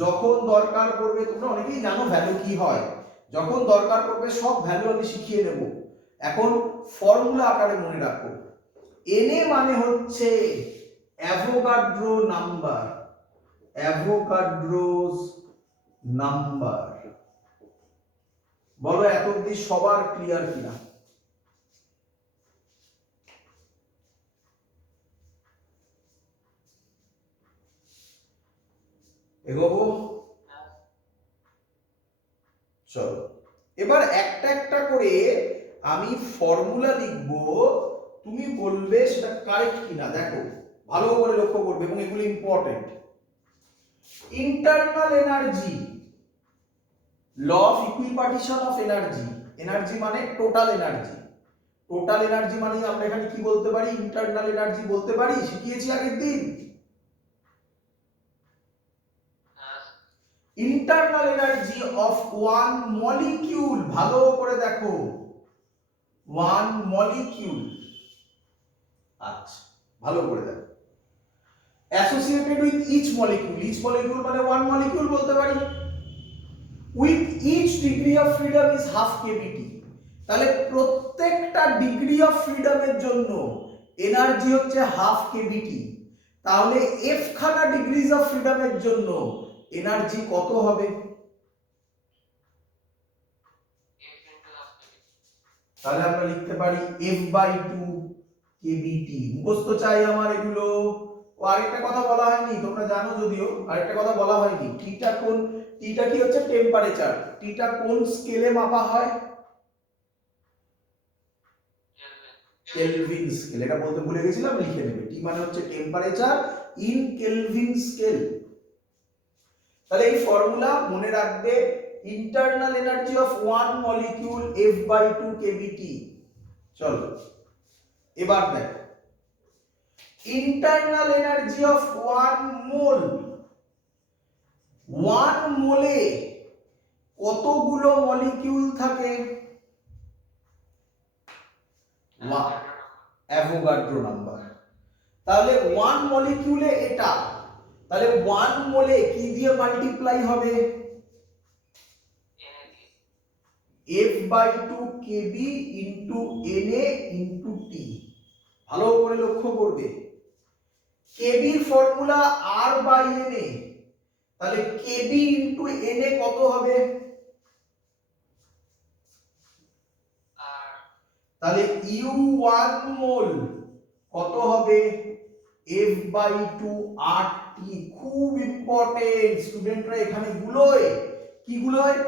যখন দরকার পড়বে, তোমরা অনেকেই জানো ভ্যালু কি হয়, যখন দরকার পড়বে সব ভ্যালু আমি শিখিয়ে দেব। এখন ফর্মুলা আকারে মনে রাখো। NA মানে হচ্ছে অ্যাভোগাড্রো নাম্বার, অ্যাভোগাড্রোস নাম্বার। বলো এত অবধি সবার ক্লিয়ার কিনা? এগোবো? চলো, এবার একটা একটা করে আমি ফর্মুলা লিখবো, তুমি বলবে সেটা কারেক্ট কিনা। দেখো ভালো করে লক্ষ্য করবে, এবং এগুলো important. Internal energy, law of equipartition of energy. Energy মানে টোটাল এনার্জি। টোটাল এনার্জি মানে আমরা এখানে কি বলতে পারি? ইন্টারনাল এনার্জি বলতে পারি, শিখিয়েছি আগের দিন। Internal energy of one molecule, ভালো করে দেখো, ওয়ান মলিকিউল। আচ্ছা ভালো করে দেখো, associated with each molecule. Each molecule মানে ওয়ান মলিকিউল বলতে পারি। With each degree of freedom is half kBT. তাহলে প্রত্যেকটা ডিগ্রি অফ ফ্রিডমের জন্য এনার্জি হচ্ছে হাফ কেবিটি। তাহলে এফ খানা ডিগ্রিজ অফ ফ্রিডমের জন্য এনার্জি কত হবে? তাহলে আমরা লিখতে পারি F/2 কেবিটি। মুখস্থ চাই আমার এগুলো। ও আরেকটা কথা বলা হয়নি, তোমরা জানো যদিও, আরেকটা কথা বলা হয়নি। টিটা কোন, টিটা কি হচ্ছে? টেম্পারেচার। টিটা কোন স্কেলে মাপা হয়? Kelvin scale. এটা বলতে ভুলে গেছিলাম, লিখে নেবে। টি মানে হচ্ছে টেম্পারেচার ইন কেলভিন স্কেল। তাহলে এই ফর্মুলা মনে রাখবে, internal energy of one molecule F/2 kBT. চলো এবার দেখ, internal energy of one mole. One মোলে কতগুলো মলিকিউল থাকে? Avogadro number. তাহলে 1 মলিকিউলে এটা, তাহলে 1 মোলে কি দিয়ে মাল্টিপ্লাই হবে? F/2 kb into Na into T। ভালো করে লক্ষ্য করবে, kb এর ফর্মুলা R/Na, তাহলে kb ইনটু Na কত হবে? তাহলে U1 মোল কত হবে? F/2 RT। খুব ইম্পর্টেন্ট, স্টুডেন্টরা এখানে গুলোয় কি গুলোয়?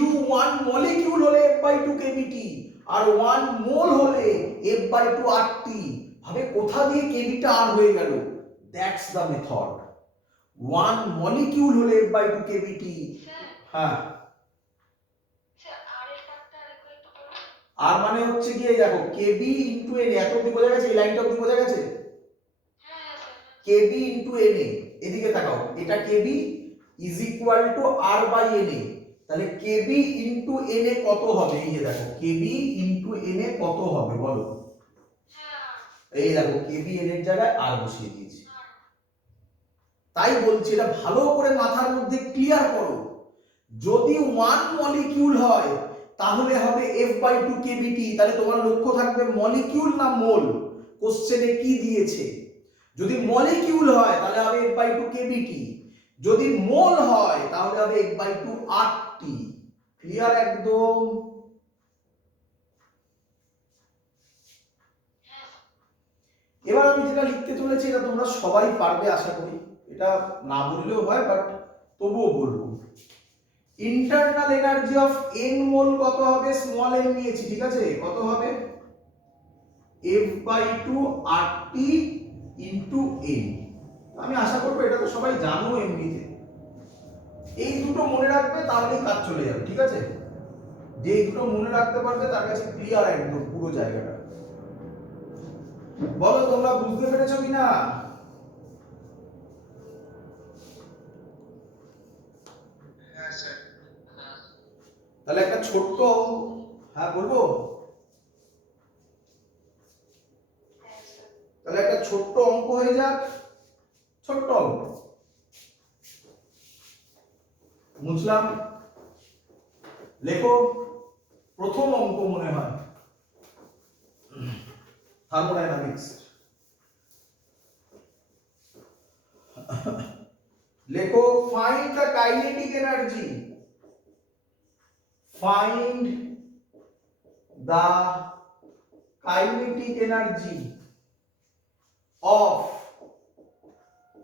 U1 মলিকিউল হলে F/2 kBT আর 1 মোল হলে F/2 RT। ভাবে কোথা দিয়ে kBটা R হয়ে গেল? That's the method. 1 মলিকিউল হলে F/2 kBT। হ্যাঁ, আর মানে হচ্ছে কি, এই দেখো kb ইনটু Na, এত অবধি বোঝা গেছে? এই লাইনটা অবধি বোঝা গেছে? kb ইনটু Na, এদিকে তাকাও, এটা kb is equal two R/Na। তাহলে kb ইনটু Na কত হবে? এই যে দেখো kb ইনটু Na কত হবে বলো? এই দেখো kb Na এর জায়গায় R বসিয়ে দিয়েছি। তাই বলছি এটা ভালো করে মাথার মধ্যে ক্লিয়ার করো। যদি 1 মলিকিউল হয় তাহলে হবে F/2 kBT। তাহলে তোমার লক্ষ্য থাকবে মলিকিউল না মোল, কোশ্চেনে কি দিয়েছে। যদি মলিকিউল হয় তাহলে হবে F/2 kBT, যদি মোল হয় তাহলে হবে F/2 RT। ক্লিয়ার একদম? এবার আমি যেটা লিখতে চলেছি এটা তোমরা সবাই পারবে আশা করি, এটা না বললেও হয় বাট তবুও বলবো। ইন্টারনাল এনার্জি অফ n মোল কত হবে? স্মল n নিয়েছি, ঠিক আছে? কত হবে? F/2 RT into n। আমি আশা করব এটা তো সবাই জানো এমনিতে। এই দুটো মনে রাখবে তাহলেই কাজ চলে যাবে, ঠিক আছে? যে এই দুটো মনে রাখতে পারবে তার কাছে ক্লিয়ার একদম পুরো জায়গাটা। বলো তোমরা বুঝতে পেরেছো কিনা? হ্যাঁ স্যার। তাহলে একটা ছোট্ট, হ্যাঁ বলবো, তাহলে একটা ছোট্ট অঙ্ক হয়ে যাক। ছোট্ট অঙ্ক বুঝলাম, লেখো। প্রথম অঙ্ক মনে হয় থার্মোডাইনামিক্স। লেখো, find the kinetic energy, find the kinetic energy of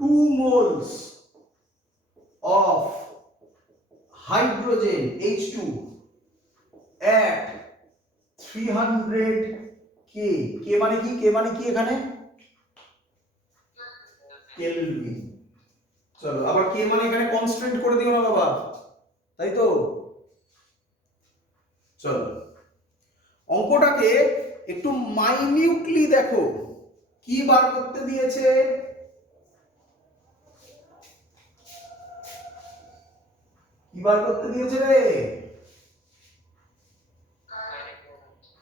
2 moles of hydrogen H2 at 300 K। K মানে কি? K মানে কি এখানে? কেলভিন। চলো আবার K মানে এখানে কনস্ট্যান্ট করে দিও না বাবা, তাই তো? চলো অঙ্কটাকে একটু মাইনিউটলি দেখো, কি বার করতে দিয়েছে? কি বার করতে দিয়েছে রে?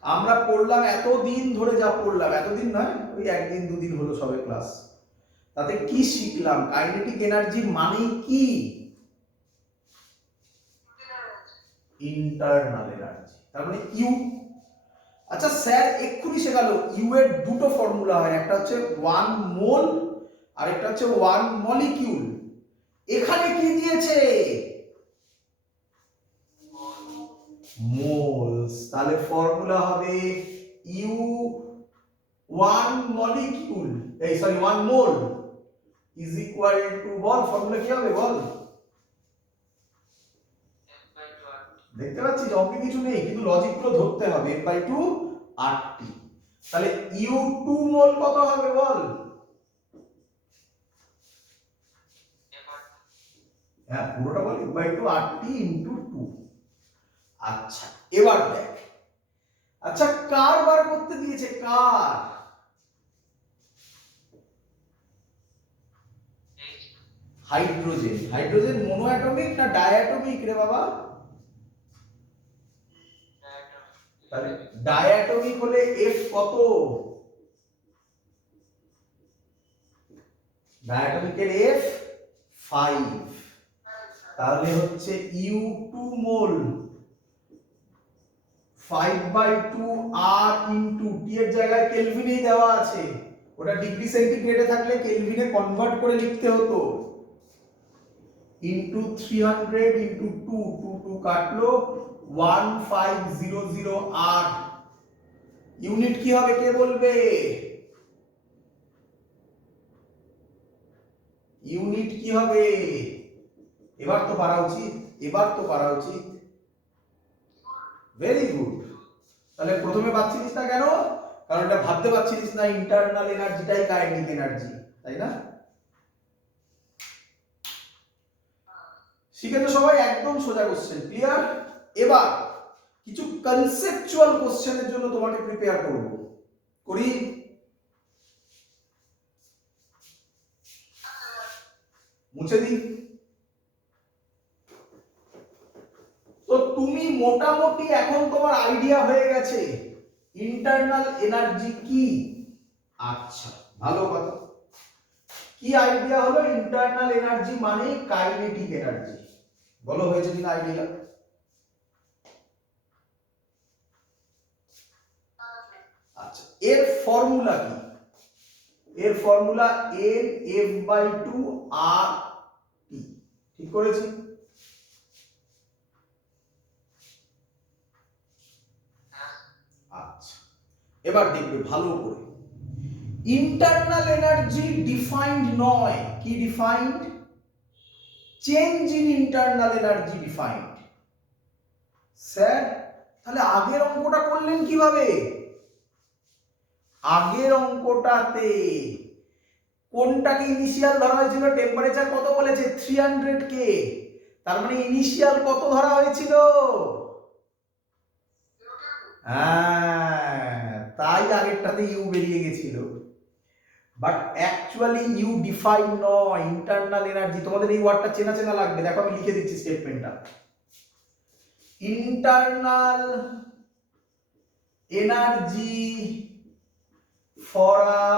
আমরা পড়লাম এতদিন ধরে, যা পড়লাম এতদিন নয়, ওই একদিন দুদিন হলো সবে ক্লাস, তাতে কি শিখলাম? কাইনেটিক এনার্জি মানে কি? ইন্টারনাল এনার্জি, তার মানে ইউ। আচ্ছা স্যার এক্ষুনি শেখালো ইউ এর দুটো ফর্মুলা হয়, একটা হচ্ছে 1 মোল আর একটা হচ্ছে 1 মলিকিউল। এখানে কি দিয়েছে? মোলস। তাহলে ফর্মুলা হবে ইউ 1 মলিকিউল, এই sorry 1 mole is equal two, ball formula কি হবে বল? দেখতে পাচ্ছিস অঙ্কে কিছু নেই, কিন্তু লজিক গুলো ধরতে হবে। F/2 RT। তাহলে U2 মোল কত হবে বল? হ্যাঁ পুরোটা বল, F/2 RT ইনটু 2। আচ্ছা এবার দেখ, আচ্ছা কার বার করতে দিয়েছে? কার? হাইড্রোজেন। হাইড্রোজেন মনো অ্যাটমিক না ডায়াটমিক রে বাবা? তাহলে ডায়াটমিক হলে F কত? ডায়াটমিকের এফ 5, তাহলে হচ্ছে ইউ 2 মোল 5/2 আর ইনটু টি এর জায়গায় কেলভিনেই দেওয়া আছে, ওটা ডিগ্রি সেন্টিগ্রেডে থাকলে কেলভিনে কনভার্ট করে লিখতে হতো, ইনটু 300 ইনটু 2, 2 কাটলো 1500 আর ইউনিট কি হবে কে বলবে? ইউনিট কি হবে? এবার তো পারা উচিত, এবার তো পারা উচিত। Very good. তাহলে প্রথমে পাচ্ছিস না কেন? কারণ এটা ভাবতে পারছিস না ইন্টারনাল এনার্জিটাই কাইনেটিক এনার্জি, তাই না? শিখেছো সবাই? একদম সোজা কোশ্চেন, ক্লিয়ার? এবার কিছু কনসেপচুয়াল কোশ্চেনের জন্য তোমাকে প্রিপেয়ার করব, করি? মুছে দিই। তো তুমি মোটামুটি এখন তোমার আইডিয়া হয়ে গেছে ইন্টারনাল এনার্জি কি। আচ্ছা, ভালো কথা। কি আইডিয়া হলো? ইন্টারনাল এনার্জি মানে কাইনেটিক এনার্জি। বলো হয়েছে কিনা আইডিয়া? আচ্ছা, এর ফর্মুলা কি? এর formula N F/2 R T, ঠিক করেছি? আচ্ছা, এবার দেখবে ভালো করে। ইন্টারনাল এনার্জি ডিফাইন্ড নয়, কি defined? Change in internal energy defined. Sir তাহলে আগের অঙ্কটা করলেন কিভাবে? আগের অঙ্কটাতে কোনটাকে ইনিশিয়াল ধরা হয়েছিল? টেম্পারেচার কত বলেছে? 300 কে। তার মানে ইনিশিয়াল কত ধরা হয়েছিল? হ্যাঁ, তাই আগেরটাতে ইউ বেরিয়ে গেছিল। বাট অ্যাকচুয়ালি ইউ ডিফাইন নয় ইন্টারনাল এনার্জি। তোমাদের এই ওয়ার্ডটা চেনা চেনা লাগবে, দেখো আমি লিখে দিচ্ছি স্টেটমেন্টটা। Internal energy for a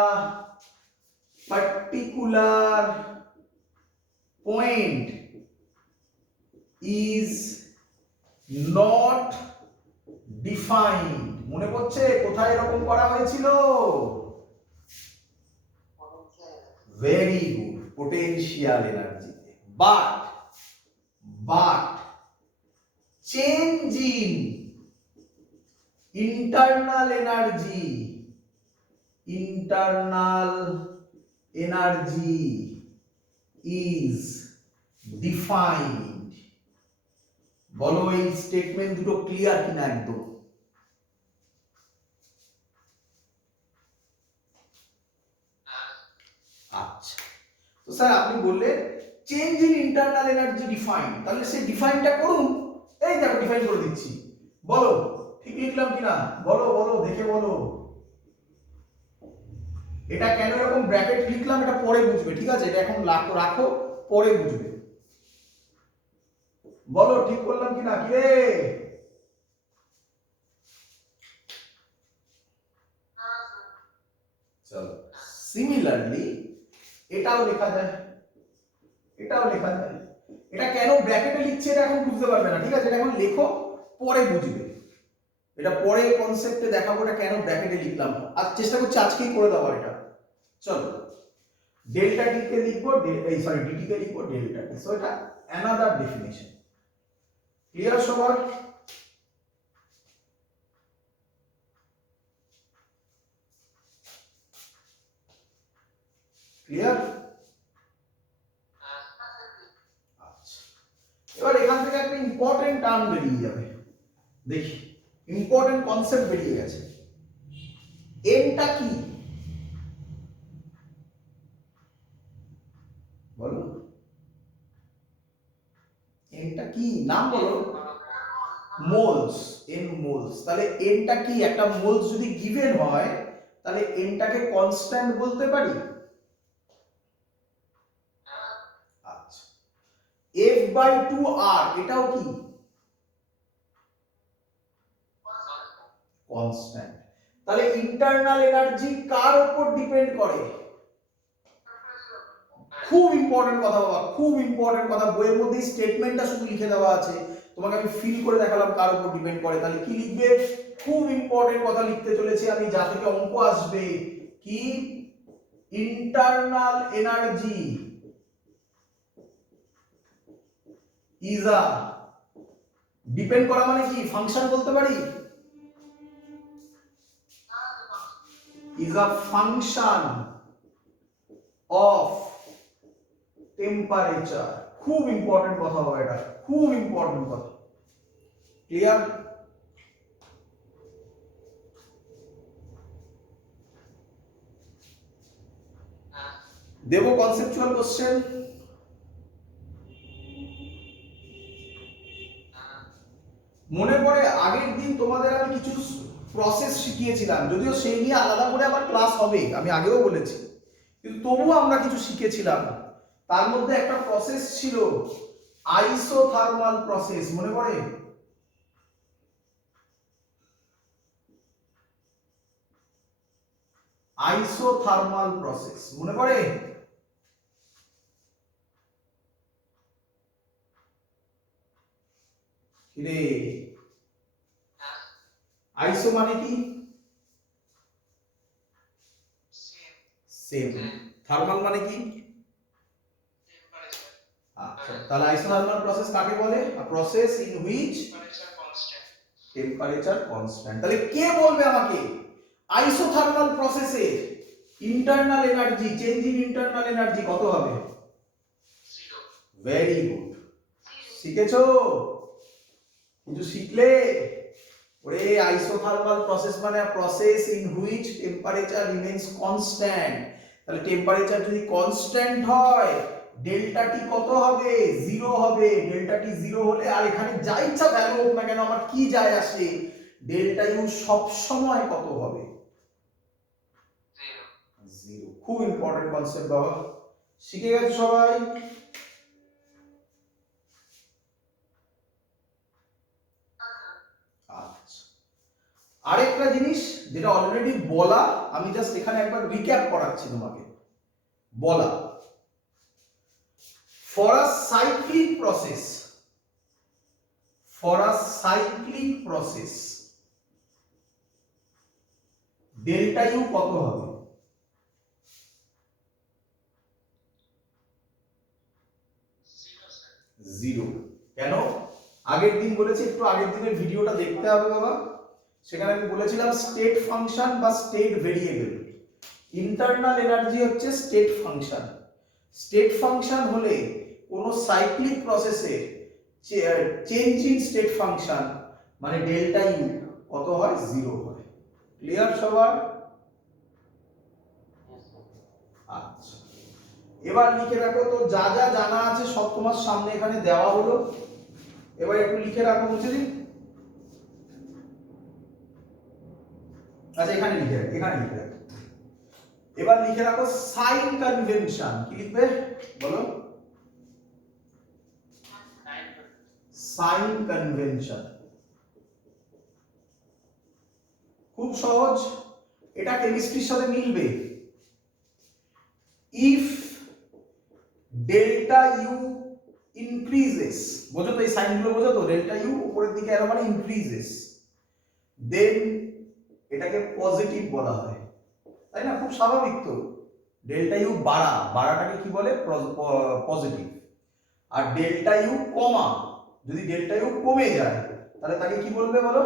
particular point is not defined. মনে পড়ছে কোথায় এরকম করা হয়েছিল? ভেরি গুড, পোটেনশিয়াল এনার্জিতে। But change in internal energy is defined. বলো এই স্টেটমেন্ট দুটো ক্লিয়ার কিনা একদম? আচ্ছা, তো স্যার আপনি বললেন change in internal energy defined, তাহলে সেই ডিফাইনটা করুন। এই দেখো ডিফাইন করে দিচ্ছি, বলো ঠিক লিখলাম কিনা? বলো বলো, দেখে বলো। এটা কেন এরকম ব্র্যাকেট লিখলাম এটা পরে বুঝবে, ঠিক আছে? এটা এখন রাখো, পরে বুঝবে। বলো ঠিক করলাম কিনা? কি রে? চলো, সিমিলারলি এটাও লেখা যায়, এটাও লেখা যায়। এটা কেন ব্র্যাকেটে লিখছে এটা এখন বুঝতে পারবে না, ঠিক আছে? এটা এখন লেখো, পরে বুঝবে। এটা পরে কনসেপ্টে দেখাবো এটা কেন ব্র্যাকেটে লিখলাম। আর চেষ্টা করছি আজকেই করে দেওয়ার এটা। চলো, ডেল্টা টি কে লিখবো, ডিটি কে লিখবো ডেল্টা টি। সো এটা অ্যানাদার ডেফিনেশন। ক্লিয়ার সবার? ক্লিয়ার? আচ্ছা, এবার এখান থেকে একটা ইম্পর্টেন্ট টার্ম বেরিয়ে যাবে, দেখি ইম্পর্টেন্ট কনসেপ্ট বেরিয়ে গেছে। এনটা কি বলো? এনটা কি নাম বলো? মোলস। N moles. তাহলে এনটা কি? একটা মোলস যদি গিভেন হয় তাহলে এনটাকে কনস্ট্যান্ট বলতে পারি। আচ্ছা, F/2R এটাও কি? কনস্ট্যান্ট। তাহলে ইন্টারনাল এনার্জি কার উপর ডিপেন্ড করে? খুব ইম্পর্টেন্ট কথা বাবা, খুব ইম্পর্টেন্ট কথা। বইয়ের মধ্যে স্টেটমেন্টটা শুধু লিখে দেওয়া আছে, তোমাকে আমি ফিল করে দেখালাম কার উপর ডিপেন্ড করে। তাহলে কি লিখবে? খুব ইম্পর্টেন্ট কথা লিখতে চলেছি আমি, যা থেকে অঙ্ক আসবে। কি? Internal energy is a, depend করা মানে কি? ফাংশন বলতে পারি, is a function of temperature. খুব ইম্পর্টেন্ট কথা হবে এটা, খুব ইম্পর্টেন্ট কথা। ক্লিয়ার? দেবো কনসেপচুয়াল কোশ্চেন? মনে পড়ে আগের দিন তোমাদের আমি কিছু প্রসেস শিখিয়েছিলাম, যদিও সেই নিয়ে আলাদা করে আবার ক্লাস হবে, আমি আগেও বলেছি, কিন্তু তবুও আমরা কিছু শিখেছিলাম। তার মধ্যে একটা প্রসেস ছিল আইসোথার্মাল প্রসেস, মনে পড়ে? আইসোথার্মাল প্রসেস মনে পড়ে? রে আইসো মানে কি? সেম। থার্মাল মানে কি? আচ্ছা, তাহলে আইসোথার্মাল প্রসেস কাকে বলে? A process in which temperature constant. তাহলে কে বলবে আমাকে আইসোথার্মাল প্রসেসে internal energy, change in internal energy কত হবে? 0। ভেরি গুড, শিখেছো? কিছু শিখলে? ওরে আইসোথার্মাল প্রসেস মানে process in which temperature remains constant. তাহলে টেম্পারেচার যদি কনস্ট্যান্ট হয়, ডেল্টা টি কত হবে? 0 হবে। ডেল্টা টি 0 হলে আর এখানে যা ইচ্ছা ভ্যালু হোক না কেন, আমার কি যায় আসে? ডেল্টা ইউ সব সময় কত হবে? 0। খুব ইম্পর্টেন্ট কনসেপ্ট বাবা, শিখে গেছো সবাই? আরেকটা জিনিস যেটা অলরেডি বলা, আমি জাস্ট এখানে একবার রিক্যাপ করাচ্ছি তোমাকে। বলা, for a cyclic process, for a cyclic process delta U কত হবে? 0। কেন? আগের দিন বলেছি, একটু আগের দিনের ভিডিওটা দেখতে হবে বাবা, সেখানে আমি বলেছিলাম স্টেট ফাংশন বা স্টেট ভেরিয়েবল। ইন্টারনাল এনার্জি হচ্ছে স্টেট ফাংশন। স্টেট ফাংশন হলে কোন সাইক্লিক প্রসেসের চেঞ্জ ইন স্টেট ফাংশন মানে ডেল্টা ইউ কত হয়? 0 হয়। ক্লিয়ার সবার? আচ্ছা, এবার লিখে রাখো তো, যা যা জানা আছে সব তোমার সামনে এখানে দেওয়া হলো। এবার একটু লিখে রাখো, বুঝে দিন। আচ্ছা, এখানে লিখে রাখো, এখানে লিখে রাখো। এবার লিখে রাখো সাইন কনভেনশন। কি লিখবে বলো? Sign convention. খুব সহজ, এটা কেমিস্ট্রির সাথে মিলবে। ইফ ডেল্টা ইউ ইনক্রিজেস, বোঝো তো এই সাইনগুলো, বোঝো তো? ডেল্টা ইউ উপরের দিকে এরো মানে ইনক্রিজেস, দেন এটাকে পজিটিভ বলা হয়, তাই না? খুব স্বাভাবিক তো। ডেল্টা ইউ বাড়া, বাড়াটাকে কি বলে? পজিটিভ। আর ডেল্টা ইউ কমা, যদি ডেল্টা ইউ কমে যায় তাহলে তাকে কি বলবে বলো?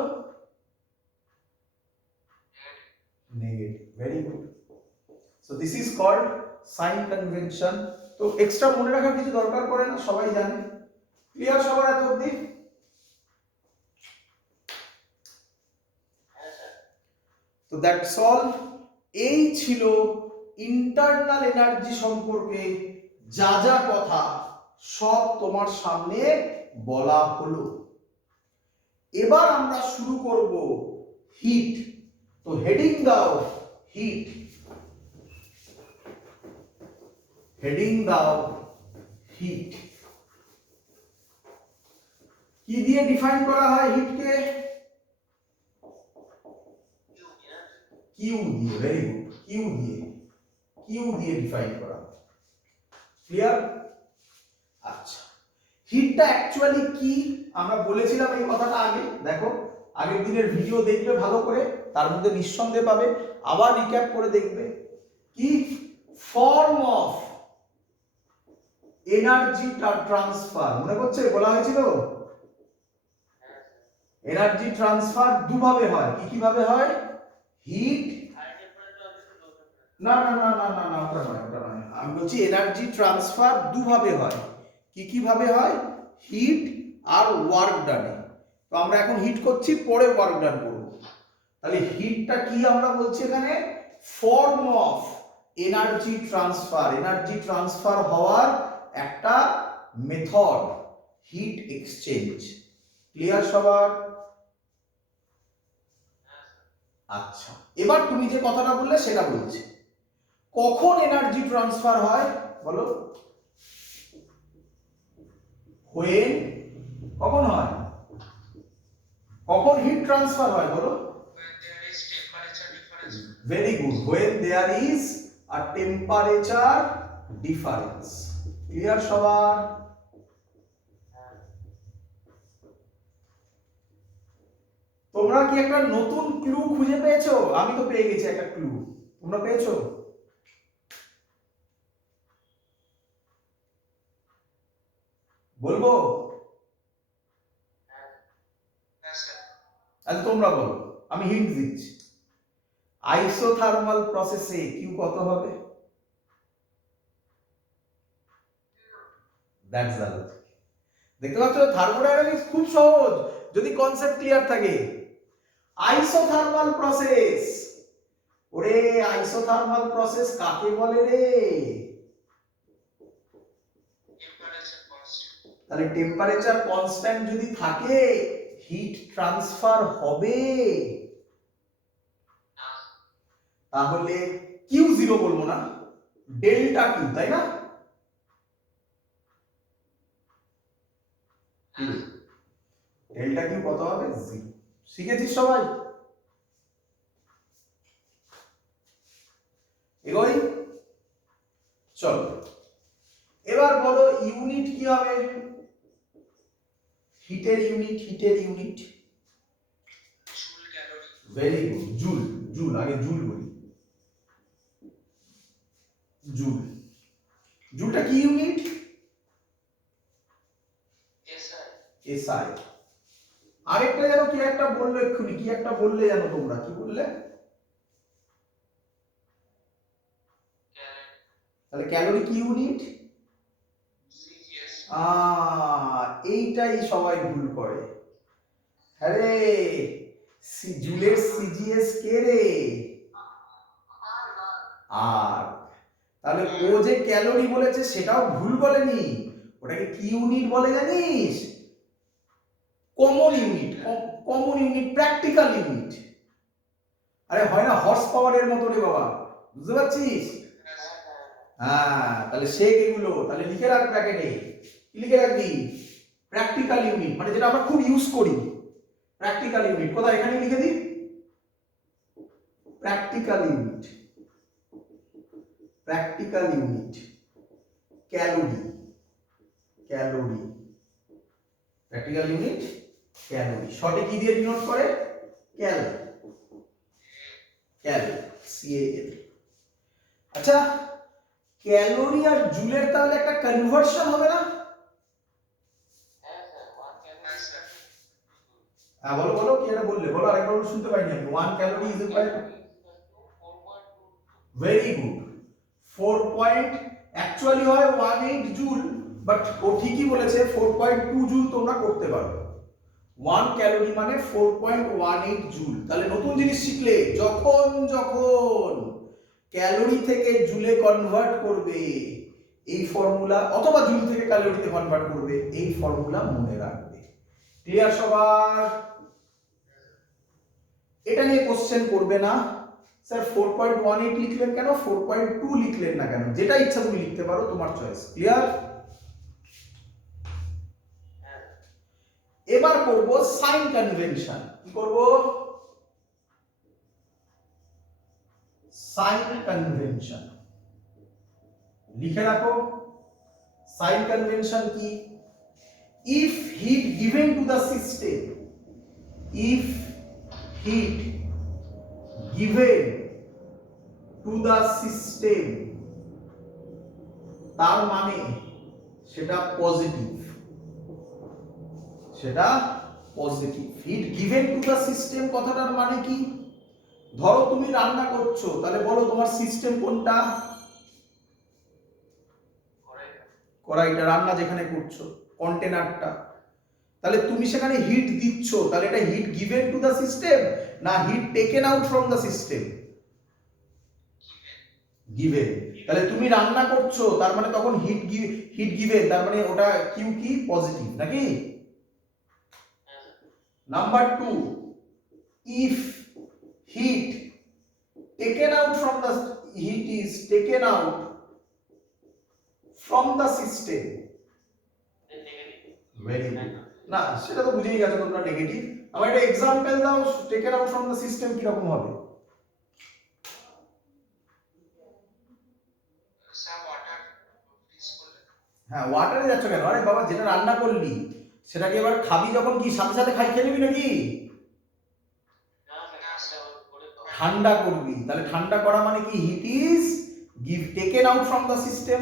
Negative. Very good. So this is called sign convention. তো এক্সট্রা মনে রাখার কিছু দরকার পড়ে না, সবাই জানে। ক্লিয়ার সবার এত অবধি? তো দ্যাটস অল। এই ছিল ইন্টারনাল এনার্জি সম্পর্কে যা যা কথা সব তোমার সামনে বলা হলো। এবার আমরা শুরু করব হিট। তো হেডিং দাও হিট, হেডিং দাও হিট। কি দিয়ে ডিফাইন করা হয় হিটকে? কিউ দিয়ে। ভেরি গুড, কিউ দিয়ে, কিউ দিয়ে ডিফাইন করা। ক্লিয়ার? আচ্ছা, হিটটা অ্যাকচুয়ালি কি আমরা বলেছিলাম এই কথাটা আগে, দেখো আগের দিনের ভিডিও দেখবে ভালো করে, তার মধ্যে নিঃসন্দেহে পাবে, আবার রিক্যাপ করে দেখবে। কি ফর্ম অফ এনার্জি ট্রান্সফার, মনে করছে বলা হয়েছিল এনার্জি ট্রান্সফার দুভাবে হয়। কি কি ভাবে হয়? হিট, না না না না না না ওটা নয়, ওটা নয়, আমি বলছি এনার্জি ট্রান্সফার দুভাবে হয়। কি কি ভাবে হয়? হিট আর ওয়ার্ক ডানে। তো আমরা এখন হিট করছি, পরে ওয়ার্ক ডান করব। তাহলে হিটটা কি আমরা বলছি এখানে? Form of energy transfer, energy transfer হওয়ার একটা মেথড হিট এক্সচেঞ্জ। ক্লিয়ার সবার? আচ্ছা, এবার তুমি যে কথাটা বললে সেটা বলছি। কখন এনার্জি ট্রান্সফার হয় বলো? when, কখন হয়? কখন হিট ট্রান্সফার হয় বলো? Very good, when there is a temperature difference. Clear সবার? তোমরা কি একটা নতুন ক্লু খুঁজে পেয়েছো? আমি তো পেয়ে গেছি একটা ক্লু, তোমরা পেয়েছো? বলবো? আচ্ছা তোমরা বলো, আমি হিন্ট দিচ্ছি। আইসোথার্মাল প্রসেসে কিউ কত হবে? That's the logic. দেখতে পাচ্ছ থার্মোডাইনামিক্স খুব সহজ যদি কনসেপ্ট ক্লিয়ার থাকে। আইসোথার্মাল প্রসেস, ওরে আইসোথার্মাল প্রসেস কাকে বলে রে? তাহলে টেম্পারেচার কনস্ট্যান্ট যদি থাকে হিট ট্রান্সফার হবে। তাহলে কিউ জিরো বলবো না, ডেল্টা কিউ, তাই না? ডেল্টা কিউ কত হবে? জিরো। শিখেছিস সবাই? এগোই, চলো এবার বলো ইউনিট কি হবে? হিটের ইউনিট, হিটের unit very good, joule. Joule, আগে জুল বলি। জুল, জুলটা কি ইউনিট? এসআই। আরেকটা যেন কি একটা বললো এক্ষুনি, কি একটা বললে জানো তোমরা, কি বললে? তাহলে ক্যালোরি কি ইউনিট? এইটাই সবাই ভুল করে। আরে জুলের সিজিএস কে রে? আর তাহলে ও যে ক্যালোরি বলেছে সেটাও ভুল বলেনি, ওটাকে কি ইউনিট বলে জানিস? Common unit, common unit, practical unit. আরে হয় না হর্স পাওয়ারের মতো রে বাবা, বুঝতে পারছিস? হ্যাঁ, তাহলে শেখ এগুলো, তাহলে লিখে রাখ ব্র্যাকেটে। কি লিখে রাখবি? প্র্যাকটিক্যাল ইউনিট, মানে যেটা আমরা খুব ইউজ করি। প্র্যাকটিক্যাল ইউনিট কোথায়? এখানে লিখে দিই, practical unit. Practical unit calorie, calorie, practical unit calorie. শর্টে কি দিয়ে ডিনোট করে? ক্যাল, ক্যাল, সিএএল। আচ্ছা ক্যালোরি আর জুলের তাহলে একটা কনভার্সন হবে না? হ্যাঁ বলো বলো, কি এটা বললে বলো, আরেকবার শুনতে পাইনি আমি। 1 calorie is equal, very good, 4 point, actually হয় 18 জুল, বাট ও ঠিকই বলেছে 4.2 জুল তোমরা করতে পারো। 1 ক্যালোরি মানে 4.18 জুল। তাহলে নতুন জিনিস শিখলে, যখন যখন ক্যালোরি থেকে জুলে কনভার্ট করবে এই ফর্মুলা, অথবা জুল থেকে ক্যালোরিতে কনভার্ট করবে এই ফর্মুলা মনে রাখবে। ক্লিয়ার সবার? এটা নিয়ে কোশ্চেন করবে না স্যার 4.18 লিখলেন কেন, 4.2 লিখলেন না কেন, যেটা ইচ্ছা তুমি লিখতে পারো, তোমার চয়েস। ক্লিয়ার? এবার করব সাইন কনভেনশন। কি করব? Sign convention. লিখে রাখো, সাইন কনভেনশন কি? If heat given to the system, if heat given to the system, তার মানে সেটা পজিটিভ, সেটা positive. Heat given to the system কথাটার মানে কি? ধরো তুমি রান্না করছো, তাহলে বলো তোমার সিস্টেম কোনটা? কড়াইটা, রান্না যেখানে করছো, কন্টেনারটা। তাহলে তুমি সেখানে হিট দিচ্ছ, তাহলে এটা heat given to the system না heat taken out from the system? Given. তাহলে তুমি রান্না করছো, তার মানে তখন হিট গিভেন, তার মানে ওটা কিউ কি? পজিটিভ নাকি? Number 2, if heat taken out from the heat is taken out from the system, very good। না সেটা তো বুঝেই গেছো তোমরা নেগেটিভ। আমার একটা এক্সাম্পল দাও, taken out from the system কি রকম হবে? হ্যাঁ, ওয়াটারে যাচ্ছ কেন? আরে বাবা, যেটা রান্না করলি সেটাকে এবার খাবি যখন, কি সাথে সাথে খেয়ে নিবি নাকি? ঠান্ডা করবি। তাহলে ঠান্ডা করা মানে কি? Heat is taken out from the system,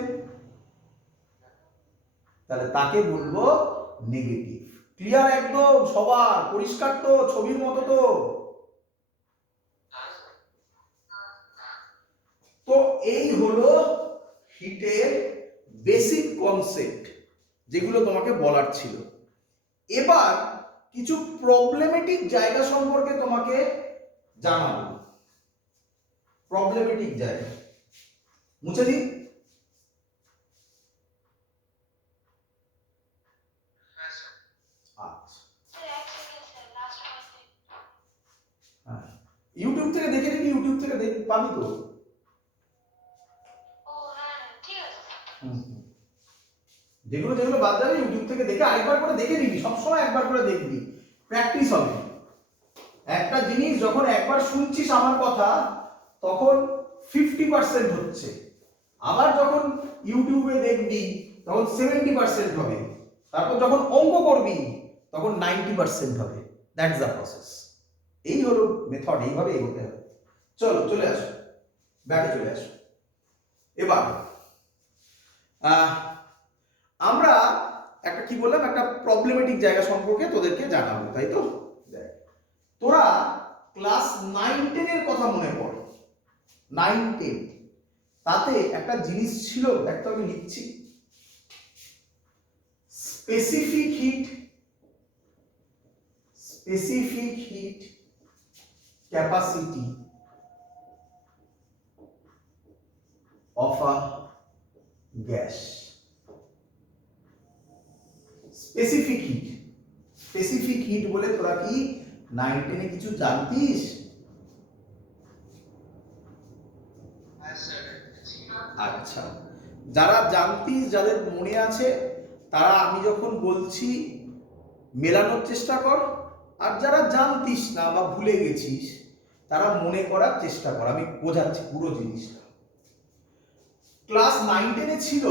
তাহলে তাকে বলবো নেগেটিভ। ক্লিয়ার একদম সবার? পরিষ্কার তো? ছবির মতো তো? তো এই হলো হিটের বেসিক কনসেপ্ট, যেগুলো তোমাকে বলার ছিল। এবার কিছু প্রবলেমেটিক জায়গা সম্পর্কে তোমাকে জানাবো। প্রবলেমেটিক জায়গা মুছে দিই। ইউটিউব থেকে দেখে নিবি, ইউটিউব থেকে পাবি তো। যেগুলো যেগুলো বাদ যাবে ইউটিউব থেকে দেখে আরেকবার করে দেখে নিবি, সবসময় একবার করে দেখবি, প্র্যাকটিস হবে। একটা জিনিস যখন একবার শুনছিস আমার কথা, তখন 50% হচ্ছে, আবার যখন ইউটিউবে দেখবি তখন 70% হবে, তারপর যখন অঙ্ক করবি তখন 90% হবে। That's the process. এই হলো মেথড, এইভাবে এগোতে হবে। চলো চলে আসো, ব্যাকে চলে আসো। এবার আমরা একটা কি বললাম, একটা প্রবলেমেটিক জায়গা সম্পর্কে তোদেরকে জানাবো, তাই তো? তোরা ক্লাস 9-10 এর কথা মনে কর, 9-10, তাতে একটা জিনিস ছিল, একটা আমি লিখছি, specific heat capacity of a gas. Specific hit বলে তোরা কি 9-10 এ কিছু জানতিস? আচ্ছা, যারা জানতিস, যাদের মনে আছে, তারা আমি যখন বলছি মেলানোর চেষ্টা কর, আর যারা জানতিস না বা ভুলে গেছিস তারা মনে করার চেষ্টা কর। আমি বোঝাচ্ছি পুরো জিনিসটা। ক্লাস 9-10 এ ছিল,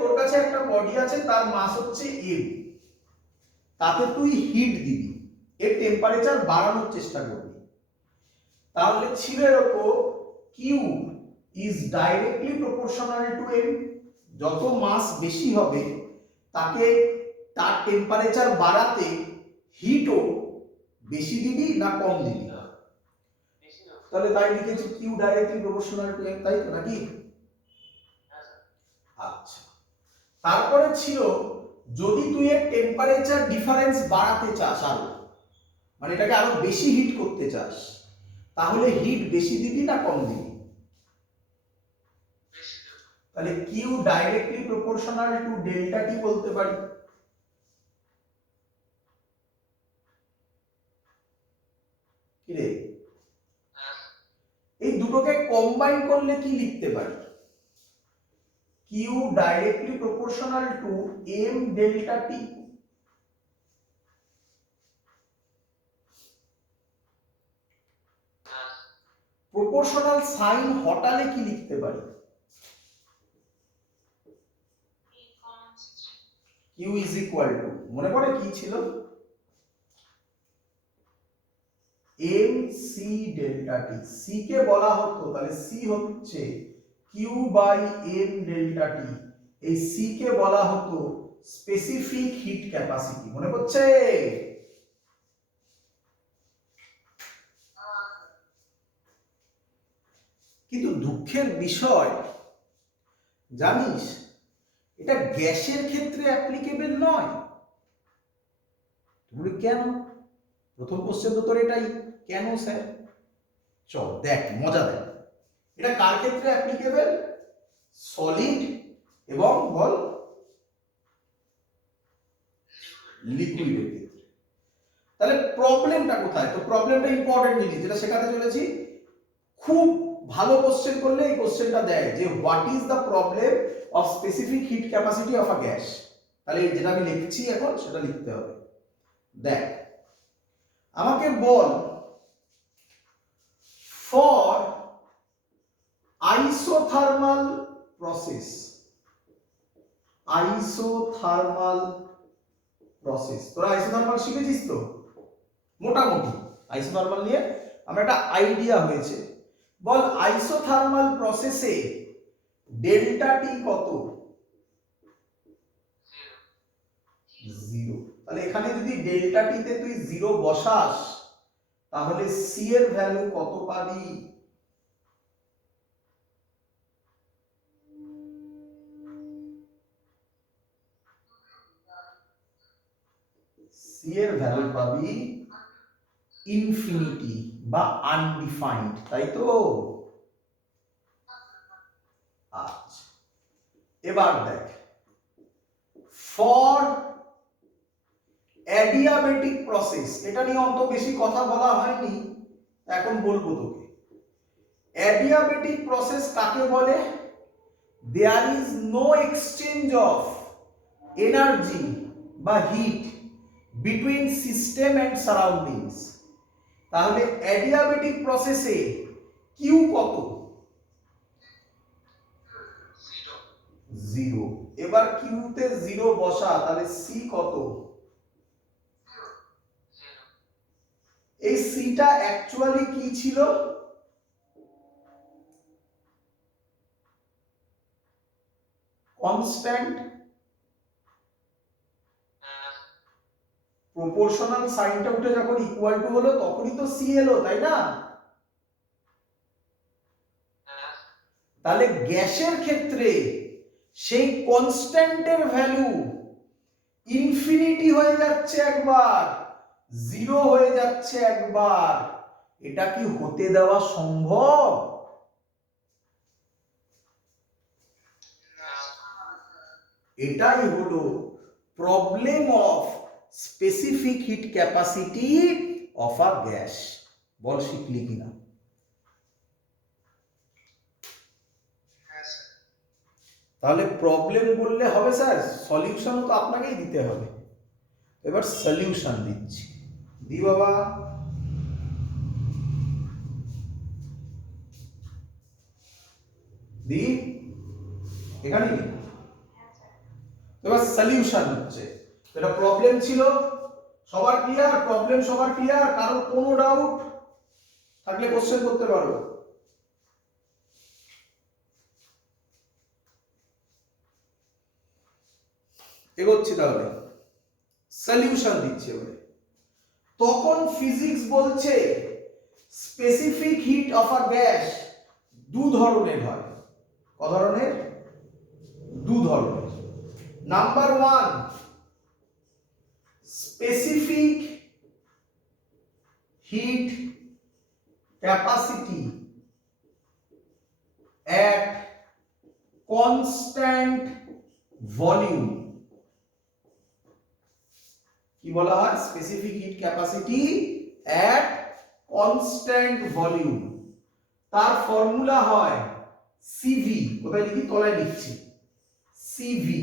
তোর কাছে একটা বডি আছে, তার মাস হচ্ছে m, তাতে তুই হিট দিবি, এর টেম্পারেচার বাড়ানোর চেষ্টা করবি। তাহলে ছিল এরকম, Q is directly proportional to m, যত মাস বেশি হবে তাকে তার টেম্পারেচার বাড়াতে হিটও বেশি দিবি না কম দিবি? তাহলে তাই লিখেছি Q directly proportional to m, তাই তো নাকি? আচ্ছা, তারপরে ছিল, যদি তুই এর টেম্পারেচার ডিফারেন্স বাড়াতে চাস, আরো মানে এটাকে আরো বেশি হিট করতে চাস, তাহলে হিট বেশি দিবি না কম দিবি? তাহলে Q directly proportional to delta T বলতে পারি। কি রে, এই দুটোকে কম্বাইন করলে কি লিখতে পারি? Q directly proportional to M delta T. Proportional sign হটালে কি লিখতে পারি? কিউ ইজ ইকুয়াল টু, মনে পড়ে কি ছিল, এম সি ডেল্টা টি। সি কে বলা হতো, তাহলে সি হচ্ছে কিউ বাই এম ডেল্টা টি। এই সি কে বলা হতো স্পেসিফিক হিট ক্যাপাসিটি, মনে পড়ছে? কিন্তু দুঃখের বিষয় জানিস, এটা গ্যাসের ক্ষেত্রে অ্যাপ্লিকেবল নয়। তুমি কেন? প্রথম কোশ্চেন তো তোর এটাই, কেন স্যার? চল দেখ, মজা দেখ। এটা কার ক্ষেত্রে অ্যাপ্লিকেবল? সলিড এবং বল লিকুইডের ক্ষেত্রে। তাহলে প্রবলেমটা কোথায়? তো প্রবলেমটা ইম্পর্টেন্ট জিনিস, যেটা শেখাতে চলেছি। খুব ভালো কোশ্চেন করলে এই কোশ্চেনটা দেয় যে what is the problem of specific heat capacity of a gas. তাহলে যেটা আমি লিখছি এখন সেটা লিখতে হবে। দেখ, আমাকে বল for isothermal process, isothermal process. তোরা আইসোথার্মাল শিখেছিস তো মোটামুটি? আইসোথার্মাল নিয়ে আমরা একটা আইডিয়া হয়েছে। বল আইসোথার্মাল প্রসেসে ডেল্টা টি কত? 0। তাহলে এখানে যদি ডেল্টা টি তে তুই 0 বসাস, তাহলে সি এর ভ্যালু কত পাবি? সি এর ভ্যালু পাবি ইনফিনিটি বা আনডিফাইন্ড, তাই তো? আচ্ছা, এবার দেখ, ফর অ্যাডিয়াবেটিক প্রসেস, এটা নিয়ে অত বেশি কথা বলা হয়নি, এখন বলবো তোকে। অ্যাডিয়াবেটিক প্রসেস কাকে বলে? There is no exchange of energy বা heat between system and surroundings. তাহলে অ্যাডিয়াবেটিক প্রসেসে কিউ কত? 0। এবার কিউতে 0 বসা, তাহলে সি কত? এই সিটা অ্যাকচুয়ালি কি ছিল? কনস্ট্যান্ট। প্রপোর্শনাল সাইনটা উঠে যখন ইকুয়াল টু হলো তখনই তো সি এলো, তাই না? তাহলে গ্যাসের ক্ষেত্রে সেই কনস্ট্যান্টের ভ্যালু ইনফিনিটি হয়ে যাচ্ছে একবার, 0 হয়ে যাচ্ছে একবার। এটা কি হতে দেওয়া সম্ভব? এটাই হলো problem of specific heat capacity of a gas. বল শিখলি কিনা? তাহলে প্রবলেম বললে হবে স্যার, সলিউশনও তো আপনাকেই দিতে হবে। এবার সলিউশন দিচ্ছি, দি বাবা। দি এখানে এবার সলিউশন হচ্ছে, এটা প্রবলেম ছিল, সবার ক্লিয়ার? প্রবলেম সবার ক্লিয়ার? কারণ কোনো ডাউট থাকলে কোশ্চেন করতে পারো। এগোচ্ছি, তাহলে সলিউশন দিচ্ছি এবারে। তখন ফিজিক্স বলছে specific heat of a gas দু ধরনের হয়। ক ধরনের? দু ধরনের। Number 1, specific heat capacity at constant volume। কি বলা হয়? Specific heat capacity at constant volume। তার ফর্মুলা হয় সিভি। কোথায় লিখি? তলায় লিখছি, সিভি।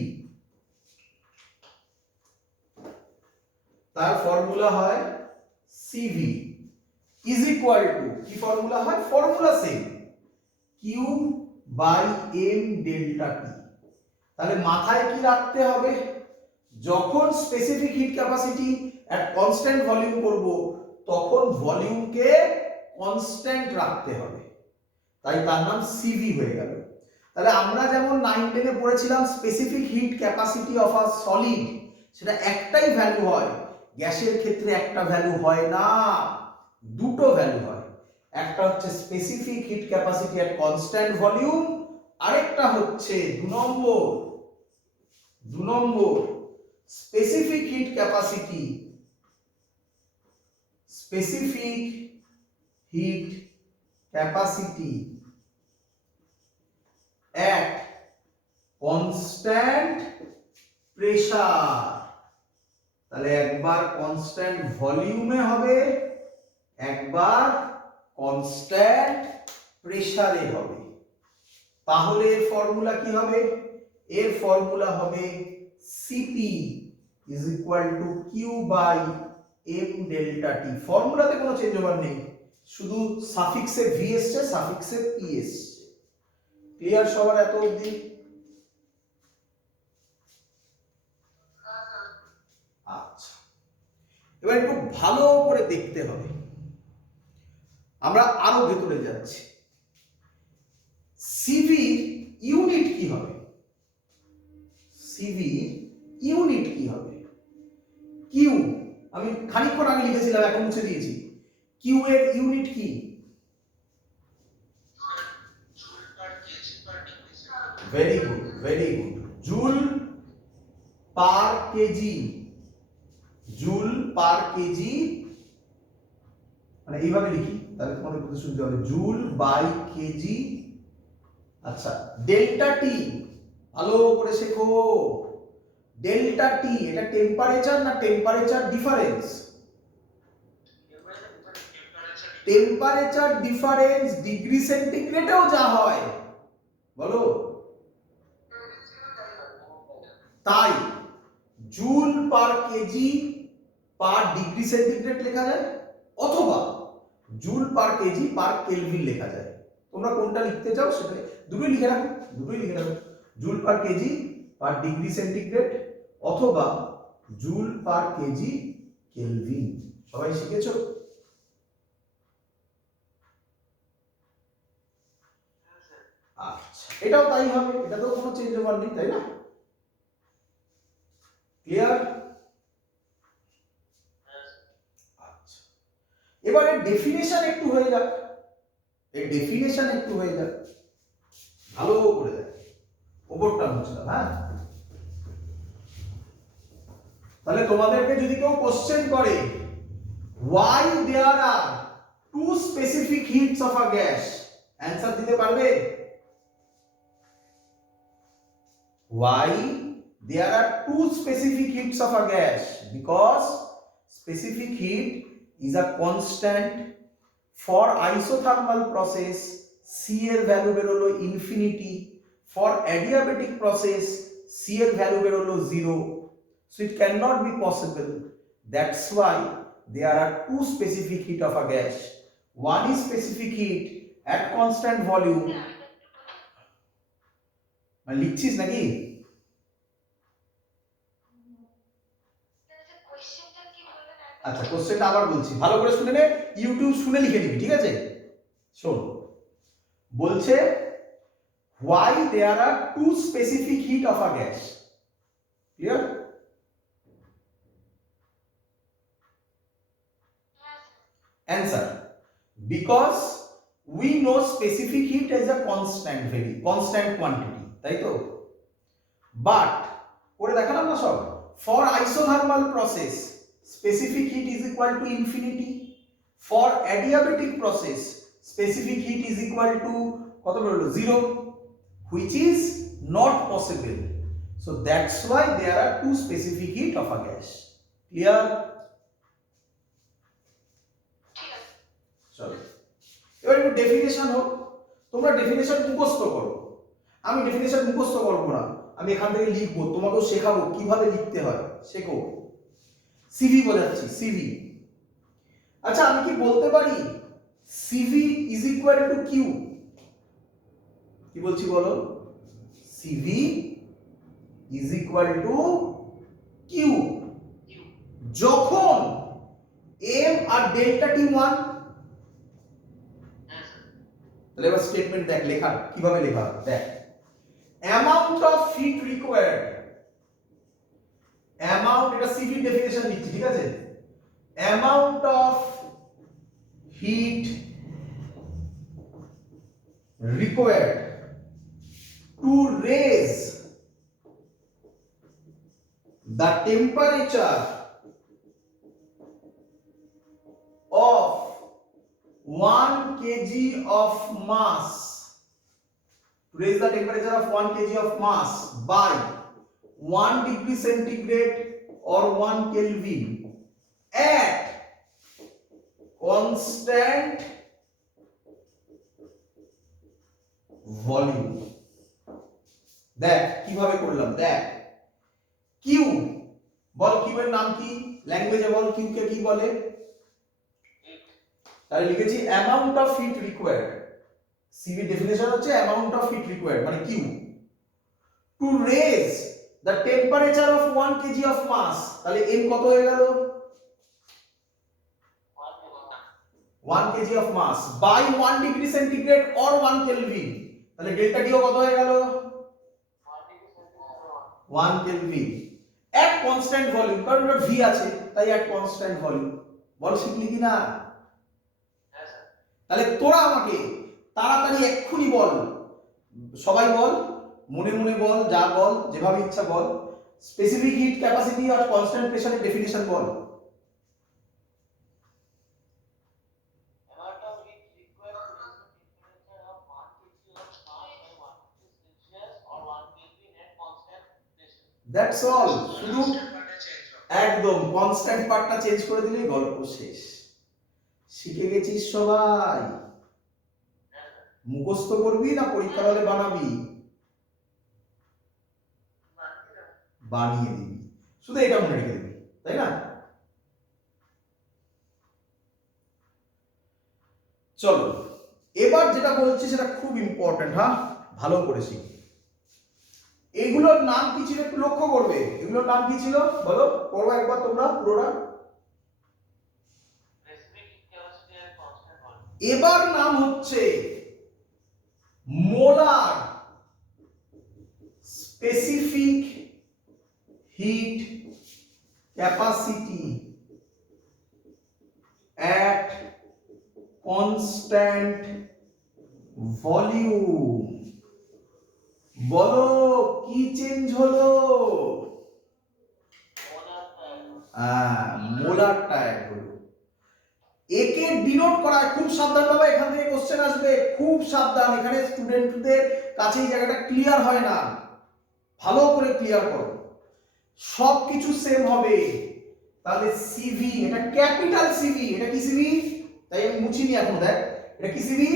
তার ফর্মুলা হয় সিভি ইজ ইকুয়াল টু, কি ফর্মুলা হয়? Formula same, Q by M delta T. তাহলে মাথায় কি রাখতে হবে? যখন specific heat capacity at constant volume করব তখন ভলিউমকে কনস্ট্যান্ট রাখতে হবে, তাই তার নাম সিভি হয়ে গেল। তাহলে আমরা যেমন 9 10 এ পড়েছিলাম specific heat capacity of a solid, সেটা একটাই ভ্যালু হয়। গ্যাসের ক্ষেত্রে একটা ভ্যালু হয় না, দুটো ভ্যালু হয়। একটা হচ্ছে specific heat capacity at constant volume, আরেকটা হচ্ছে 2 নম্বর specific heat capacity at constant pressure। তাহলে একবার কনস্ট্যান্ট ভলিউমে হবে, একবার কনস্ট্যান্ট প্রেসারে হবে। তাহলে এর ফর্মুলা কি হবে? এর ফর্মুলা হবে Cp is equal to Q by M delta T। ফর্মুলাতে কোনো চেঞ্জ ওভার নেই, শুধু সাফিক্সে ভি এসছে, সাফিক্সে পি এসছে। ক্লিয়ার সবার এত অবধি? আচ্ছা, এবার একটু ভালো করে দেখতে হবে, আমরা আরো ভেতরে যাচ্ছি। সিভি ইউনিট কি হবে? সিভি ইউনিট কি হবে? কিউ, আমি খানিকক্ষণ আগে লিখেছিলাম, এখন মুছে দিয়েছি। কিউ এর ইউনিট কি? Very good, very good, joule per KG. Joule per KG, মানে এইভাবে লিখি তাহলে তোমাদের বুঝতে সুবিধা হবে, জুল বাই কেজি। আচ্ছা, ডেল্টা টি ভালো করে শেখো। ডেল্টা টি এটা টেম্পারেচার না temperature difference? Temperature difference degree সেন্টিগ্রেডেও যা হয়, বলো। তাই joule per KG per degree centigrade লেখা যায়, অথবা joule per KG per kelvin লেখা যায়। তোমরা কোনটা লিখতে চাও সেটা দুটোই লিখে রাখো, দুটোই লিখে রাখো। Joule per KG per degree centigrade অথবা জুল পার কেজি কেলভিন। সবাই শিখেছো? আচ্ছা, এটাও তাই হবে, এটাতেও কোনো চেঞ্জ ওভার নেই, তাই না? ক্লিয়ার? আচ্ছা, এবারে ডেফিনেশন একটু হয়ে যাক, এই ডেফিনেশন একটু হয়ে যাক, ভালো করে দেখ, ওপরটা বুঝলাম। হ্যাঁ, তাহলে তোমাদেরকে যদি কেউ কোশ্চেন করে why there are two specific heats of a gas, answer দিতে পারবে? why there are two specific heats of a gas? because specific heat is a constant. for isothermal process C এর ভ্যালু বেরোলো infinity, for adiabatic process C এর ভ্যালু বেরোলো 0, so it cannot be possible. That's why there are two specific heat of a gas. One is specific heat at constant volume, মানে লিখছিস নাকি? আচ্ছা, কোশ্চেনটা আবার বলছি, ভালো করে শুনে নে, ইউটিউব শুনে লিখে নিবি, ঠিক আছে? শোন, বলছে why there are two specific heat of a gas. Clear? Answer: because we know specific heat as a constant value, constant quantity, তাই তো? but করে দেখালাম না সব, for isothermal process specific heat is equal to infinity, for adiabatic process specific heat is equal to কত বেরোলো 0, which is not possible. So that's why there are two specific heat of a gas. Clear? চলো, এবার একটু ডেফিনেশন হোক। তোমরা ডেফিনেশন মুখস্থ করো, আমি ডেফিনেশন মুখস্থ করবো না, আমি এখান থেকে লিখবো, তোমাকেও শেখাবো কিভাবে লিখতে হয়, শেখো। সিভি বোঝাচ্ছি, সিভি। আচ্ছা, আমি কি বলতে পারি CV is equal to Q? কি বলছি বলো? CV is equal to Q Q যখন এম আর ডেল্টা টি 1, তাহলে এবার স্টেটমেন্ট দেখ লেখা কিভাবে লেখা দেখ amount of heat required, amount এটা সিভি ডেফিনেশন দিচ্ছি ঠিক আছে, amount of heat required to raise the temperature of 1 kg of mass, to raise the temperature of 1 kg of mass by 1 degree centigrade or 1 Kelvin at constant volume. দেখ কিভাবে করলাম, দেখ কিউ বল, কিউ এর নাম কি ল্যাঙ্গুয়েজে বল, কিউ কে কি বলে, তাহলে লিখেছি amount of heat required, CV definition হচ্ছে অ্যামাউন্ট অফ হিট রিকোয়ার্ড মানে Q, to raise the temperature of 1 KG of mass, তাহলে এম কত হয়ে গেল 1 KG of mass by 1 degree centigrade or 1 Kelvin, তাহলে ডেল্টা টিও কত হয়ে গেল 1 কেলভিন এট কনস্ট্যান্ট ভলিউম, কারণ এটা ভি আছে তাই এট কনস্ট্যান্ট ভলিউম। বল শিখলি কি না? তাহলে তোরা আমাকে তাড়াতাড়ি এক্ষুনি বল, সবাই বল, মনে মনে বল, যা বল যেভাবে ইচ্ছা বল, স্পেসিফিক হিট ক্যাপাসিটি আর কনস্ট্যান্ট প্রেসারের ডেফিনিশন বল। দ্যাটস অল, শুধু একদম কনস্ট্যান্ট পার্টটা চেঞ্জ করে দিলেই গল্প শেষ। শিখে গেছিস সবাই? মুখস্থ করবি না পরীক্ষার হলে বানাবি? বানিয়ে দিবি, শুধু এটা মনে রেখে দিবি, তাই না? চলো এবার যেটা বলছি সেটা খুব ইম্পর্টেন্ট, হ্যাঁ ভালো করে শিখি। এগুলোর নাম কি ছিল একটু লক্ষ্য করবে, এগুলোর নাম কি ছিল বলো, পড়ো একবার তোমরা পুরোটা। এবার নাম হচ্ছে molar specific heat capacity at constant volume. বলো কি চেঞ্জ হলো? মোলারটা অ্যাড হলো। একে ডিনোট করা, খুব সাবধান বাবা, এখান থেকে কোশ্চেন আসবে, খুব সাবধান, এখানে স্টুডেন্টদের কাছে এই জায়গাটা ক্লিয়ার হয় না, ভালো করে ক্লিয়ার করো, সব কিছু সেম হবে। তাহলে সিভি, এটা ক্যাপিটাল সিভি, এটা কি সিভি, তাই আমি মুছিনি এখন, দেখ এটা কি সিভি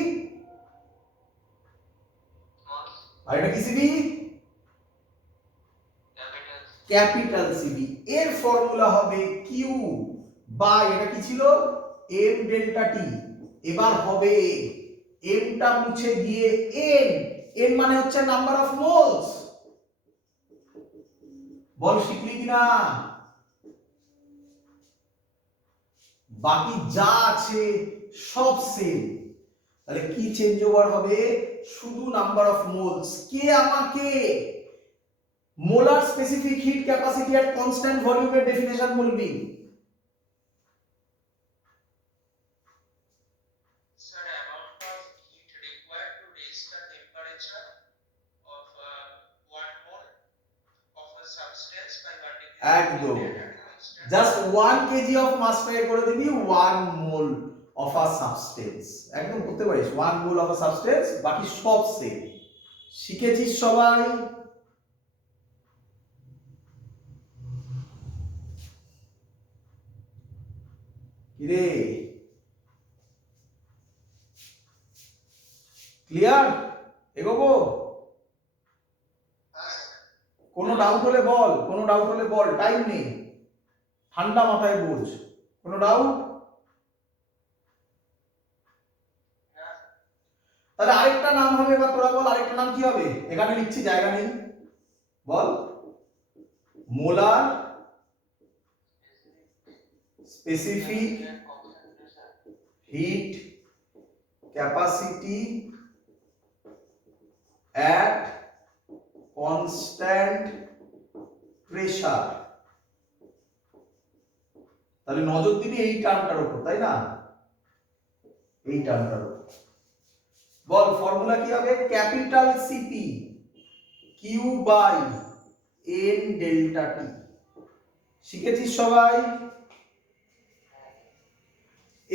আর এটা কি সিভি, ক্যাপিটাল সিভি। এর ফর্মুলা হবে কিউ বাই, এটা কি ছিল এম ডেল্টা টি, এবার হবে এমটা মুছে দিয়ে এন, এন মানে হচ্ছে নাম্বার অফ মোলস। বল শিখলি কিনা? বাকি যা আছে সব সেম, তাহলে কি চেঞ্জ ওভার হবে, শুধু নাম্বার অফ মোলস। কে আমাকে molar specific heat capacity at constant ভলিউমের ডেফিনেশন বলবি? Sir, amount of heat required to raise the temperature of 1 mole of a substance by 1 degree একদম, জাস্ট 1 কেজি অফ মাস টাকে করে দিবি 1 মোল অফ আ সাবস্টেন্স, একদম করতে পারিস 1 মোল অফ আ সাবস্টেন্স, বাকি সব সেম। শিখেছিস সবাই? কিরে ক্লিয়ার? এগোবো? কোনো ডাউট হলে বল, কোনো ডাউট হলে বল, টাইম নেই, ঠান্ডা মাথায় বোঝ। কোনো ডাউট? তাহলে আরেকটা নাম হবে, এবার তোরা বল আরেকটা নাম কি হবে, এখানে লিখছি জায়গা নেই, বল molar specific heat capacity at constant pressure। তাহলে নজর দিবি এই টার্মটার উপর, তাই না? এই টার্মটার উপর বল ফর্মুলা কি হবে? Capital CP Q by N delta T. শিখেছিস সবাই?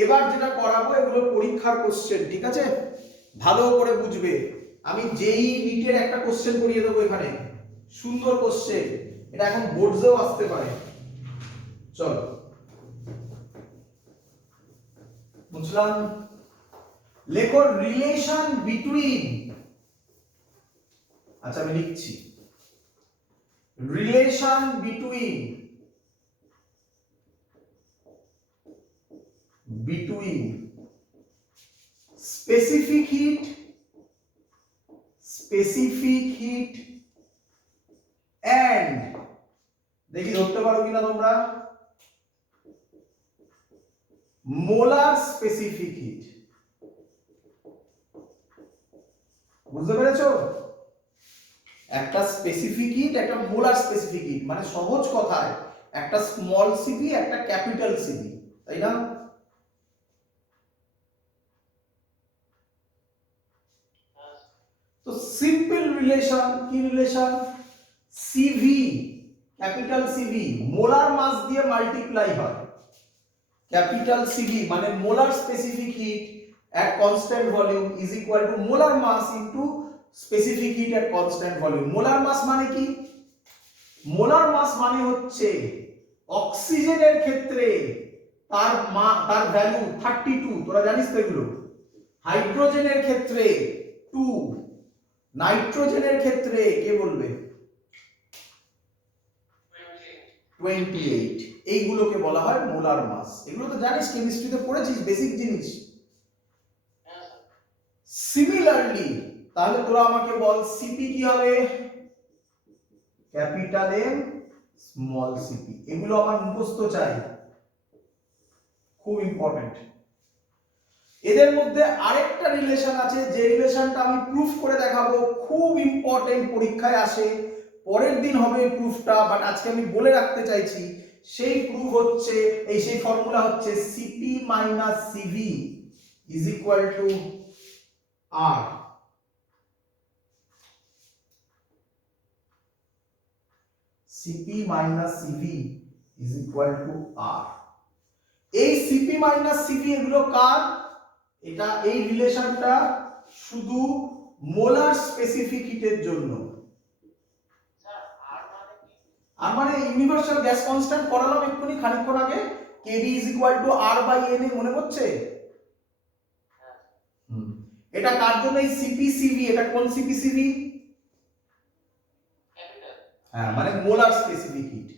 এবার যেটা করাবো এগুলো পরীক্ষার কোশ্চেন, ঠিক আছে? ভালো করে বুঝবে। আমি যেই নিটের একটা কোশ্চেন করিয়ে দেবো এখানে, সুন্দর কোশ্চেন, এটা এখন বোর্ডসেও আসতে পারে। চলো বুঝলাম। লেখো রিলেশন বিটুইন, আচ্ছা আমি লিখছি, relation between specific heat and, দেখি ধরতে পারো কিনা তোমরা, মোলার স্পেসিফিক হিট। বুঝতে পেরেছো? একটা স্পেসিফিক হিট, একটা মোলার স্পেসিফিক হিট, মানে সহজ কথায় একটা স্মল সিপি একটা ক্যাপিটাল সিপি, তাই না? তো সিম্পল রিলেশন, কি relation? CV, capital CV molar mass দিয়ে মাল্টিপ্লাই হয়। ক্যাপিটাল সিভি মানে molar specific heat at constant volume is equal to molar mass into specific heat at constant volume। Molar mass মানে কি? মোলার মাস মানে হচ্ছে অক্সিজেনের ক্ষেত্রে তার ভ্যালু 32, তোরা জানিস তো এগুলো। হাইড্রোজেনের ক্ষেত্রে 2, নাইট্রোজেনের ক্ষেত্রে কে বলবে? 28। এইগুলোকে বলা হয় মোলার মাস। এগুলো তো জানিস, কেমিস্ট্রিতে পড়েছিস, বেসিক জিনিস। সিমিলারলি তাহলে তোরা আমাকে বল সিপি কি হবে? Capital M small CP. এগুলো আমার মুখস্থ চাই, খুব ইম্পর্টেন্ট। এদের মধ্যে আরেকটা রিলেশন আছে, যে রিলেশনটা আমি প্রুফ করে দেখাবো, খুব ইম্পর্টেন্ট, পরীক্ষায় আসে। পরের দিন হবে প্রুফটা, বাট আজকে আমি বলে রাখতে চাইছি। সেই প্রুফ হচ্ছে সেই ফর্মুলা হচ্ছে CP minus CV is equal to R. CP minus CV is equal to R. এই সিপি মাইনাস সিভি এগুলো কার? এটা এই রিলেশনটা শুধু মোলার স্পেসিফিক হিটের জন্য। আর মানে ইউনিভার্সাল গ্যাস কনস্ট্যান্ট পড়ালাম এক্ষুনি খানিকক্ষণ আগে, KB is equal to R by N, মনে পড়ছে? এটা কার জন্য? এই সিপিসিভি। এটা কোন সিপিসিভি? হ্যাঁ, মানে মোলার স্পেসিফিক হিট।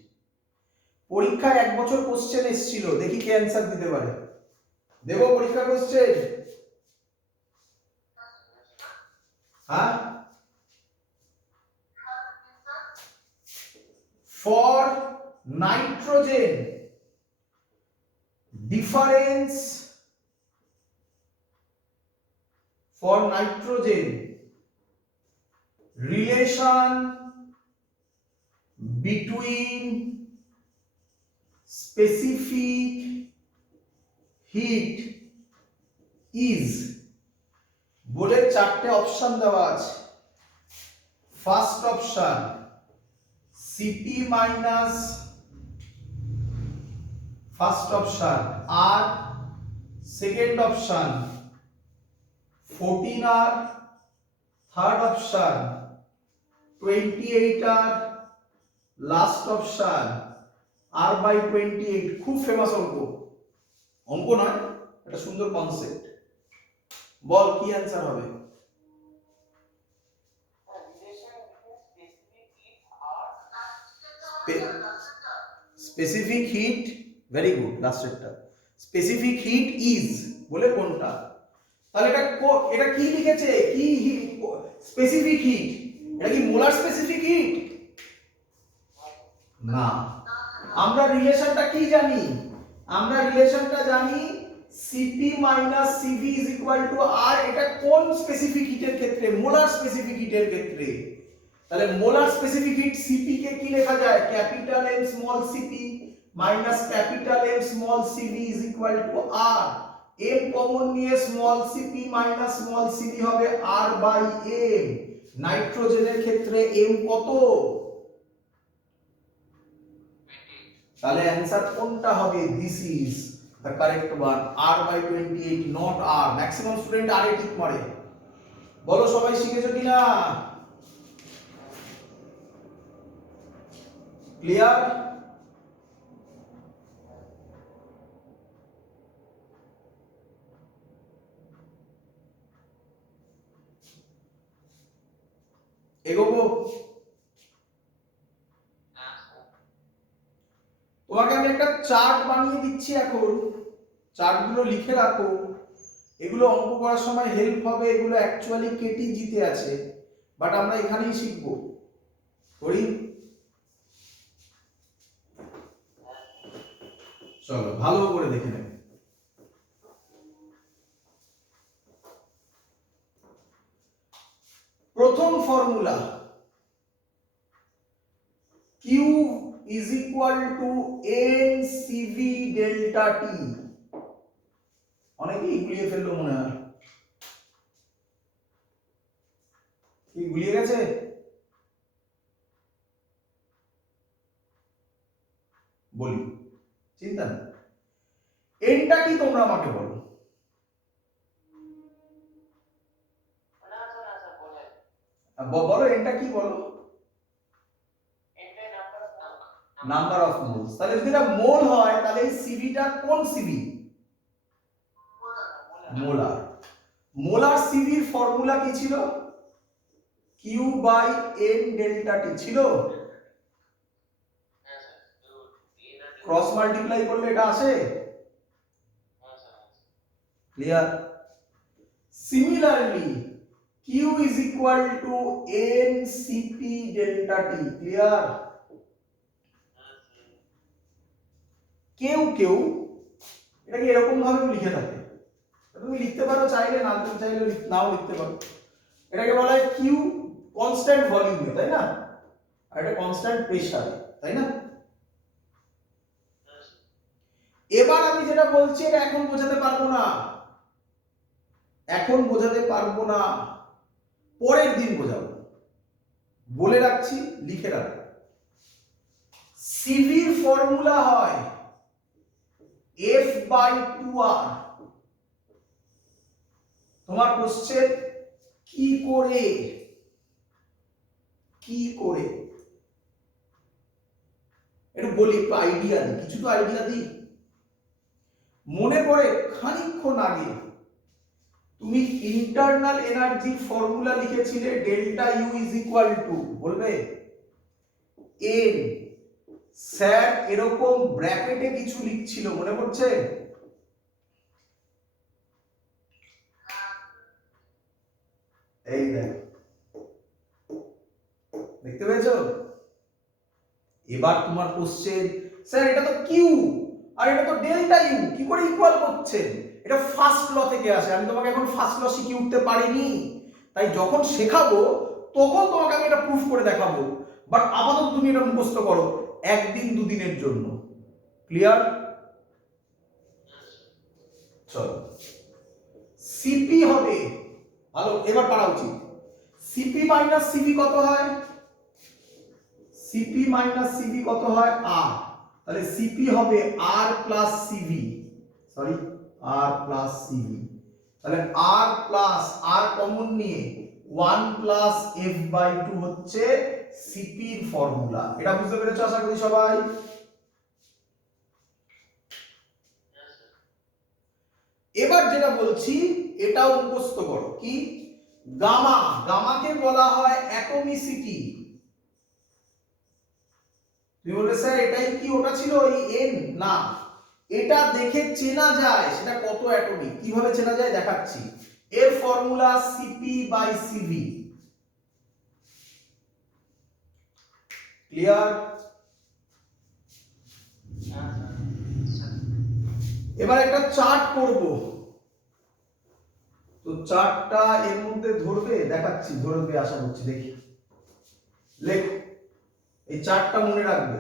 পরীক্ষায় এক বছর কোশ্চেন এসেছিল, দেখি কে অ্যানসার দিতে পারে। দেব পরীক্ষা কোশ্চেন? হ্যাঁ, for nitrogen difference, for nitrogen relation between specific heat is, বলে চারটে অপশন দেওয়া আছে। First option CP minus, first option R, second option 14 R, third option 28 R, last option R by 28। খুব ফেমাস অঙ্ক, অঙ্ক নয়, এটা সুন্দর কনসেপ্ট। বল কি অ্যান্সার হবে? স্পেসিফিক হিট, ভেরি গুড, লাস্টেরটা। স্পেসিফিক হিট ইজ বলে কোনটা? তাহলে এটা কি লিখেছে? কি স্পেসিফিক হিট? এটা কি মোলার স্পেসিফিক হিট? না। আমরা রিলেশনটা কি জানি? আমরা রিলেশনটা জানি Cp minus Cv is equal to R। এটা কোন স্পেসিফিক হিটের ক্ষেত্রে? মোলার স্পেসিফিক হিটের ক্ষেত্রে। তাহলে মোলার স্পেসিফিক হিট Cp কে কি লেখা যায়? Capital M small cp minus capital M small cv is equal to R। M common নিয়ে small cp minus small cv হবে R বাই M। নাইট্রোজেনের ক্ষেত্রে M কত? তাহলে অ্যানসার কোনটা হবে? This is the correct one, R by 28 not R। Maximum student R এ টিক মারে। বলো সবাই শিখেছো কিনা? ক্লিয়ার? এগোবো? তোমাকে আমি একটা চার্ট বানিয়ে দিচ্ছি এখন, চার্টগুলো লিখে রাখো। এগুলো অঙ্ক করার সময় হেল্প হবে। এগুলো অ্যাকচুয়ালি কেটিজিতে আছে, বাট আমরা এখানেই শিখবো। করি? চলো ভালো করে দেখে নেবে। প্রথম formula Q is equal to NCV delta T। অনেকেই গুলিয়ে ফেললো মনে হয়। কি গুলিয়ে গেছে? বলি, চিন্তা নেই। এনটা কি তোমরা আমাকে বলো? বলো এনটা কি বলো? Number of moles. তাহলে যদি এটা মোল হয় তাহলে এই সিভিটা কোন সিভি? মোলার। মোলার সিভির ফর্মুলা কি ছিল? Q by N delta T ছিল। ক্রস মাল্টিপ্লাই করলে এটা আসে। Clear? Similarly Q is equal to N CP delta T. Clear? কেউ কেউ এটাকে এরকম ভাবে লিখে থাকে। তুমি লিখতে পারো চাইলে, না তুমি চাইলে নাও লিখতে পারো। এটাকে বলা হয় কিউ কনস্ট্যান্ট ভলিউমে, তাই না? আর এটা কনস্ট্যান্ট প্রেসার, তাই না? এবার আমি যেটা বলছি এটা এখন বোঝাতে পারবো না, এখন বোঝাতে পারবো না, পরের দিন বোঝাবো। বলে রাখছি, লিখে রাখো। সিভির ফর্মুলা হয় F বাই 2R। তোমার কোশ্চেন কি করে, কি করে একটু বলি, একটু আইডিয়া দিই, কিছু তো আইডিয়া দিই। মনে পড়ে খানিকক্ষণ আগে তুমি ইন্টারনাল এনার্জির ফর্মুলা লিখেছিলে delta U is equal to, বলবে এন, স্যার এরকম ব্র্যাকেটে কিছু লিখছিল, মনে পড়ছে? এই দেখো, দেখতে পেয়েছো? এবার তোমার কোশ্চেন, স্যার এটা তো কিউ আর এটা তো ডেল্টা ইউ, কি করে ইকুয়াল করছেন? এটা ফার্স্ট ল থেকে আসে। আমি তোমাকে এখন ফার্স্ট ল শিখিয়ে উঠতে পারিনি, তাই যখন শেখাবো তখন তোমাকে আমি এটা প্রুফ করে দেখাবো। বাট আপাতত তুমি এটা মুখস্থ করো একদিন দুদিনের জন্য। ক্লিয়ার? চলো, সিপি হবে, ভালো এবার পারা উচিত। সিপি মাইনাস সিভি কত হয়? সিপি মাইনাস সিভি কত হয়? আর। তাহলে সিপি হবে আর প্লাস সিভি, সরি আর প্লাস সিভি। তাহলে আর প্লাস আর কমন নিয়ে 1 প্লাস এফ বাই 2 হচ্ছে সিপির ফর্মুলা। এটা বুঝতে পেরেছো আশা করি সবাই? এবার যেটা বলছি এটাও মুখস্থ করো। কি? গামা, গামাকে বলা হয় অ্যাটমিসিটি। তুমি বলবে স্যার এটাই কি ওটা ছিল এই এন? না, এটা দেখে চেনা যায় সেটা কত অ্যাটমিক। কিভাবে চেনা যায় দেখাচ্ছি। এর formula CP by CV. Clear? এবার একটা চার্ট করব, তো চার্টটা এর মধ্যে ধরবে, দেখাচ্ছি, ধরবে আশা করছি, দেখি, লেখ, এই চার্টটা মনে রাখবে।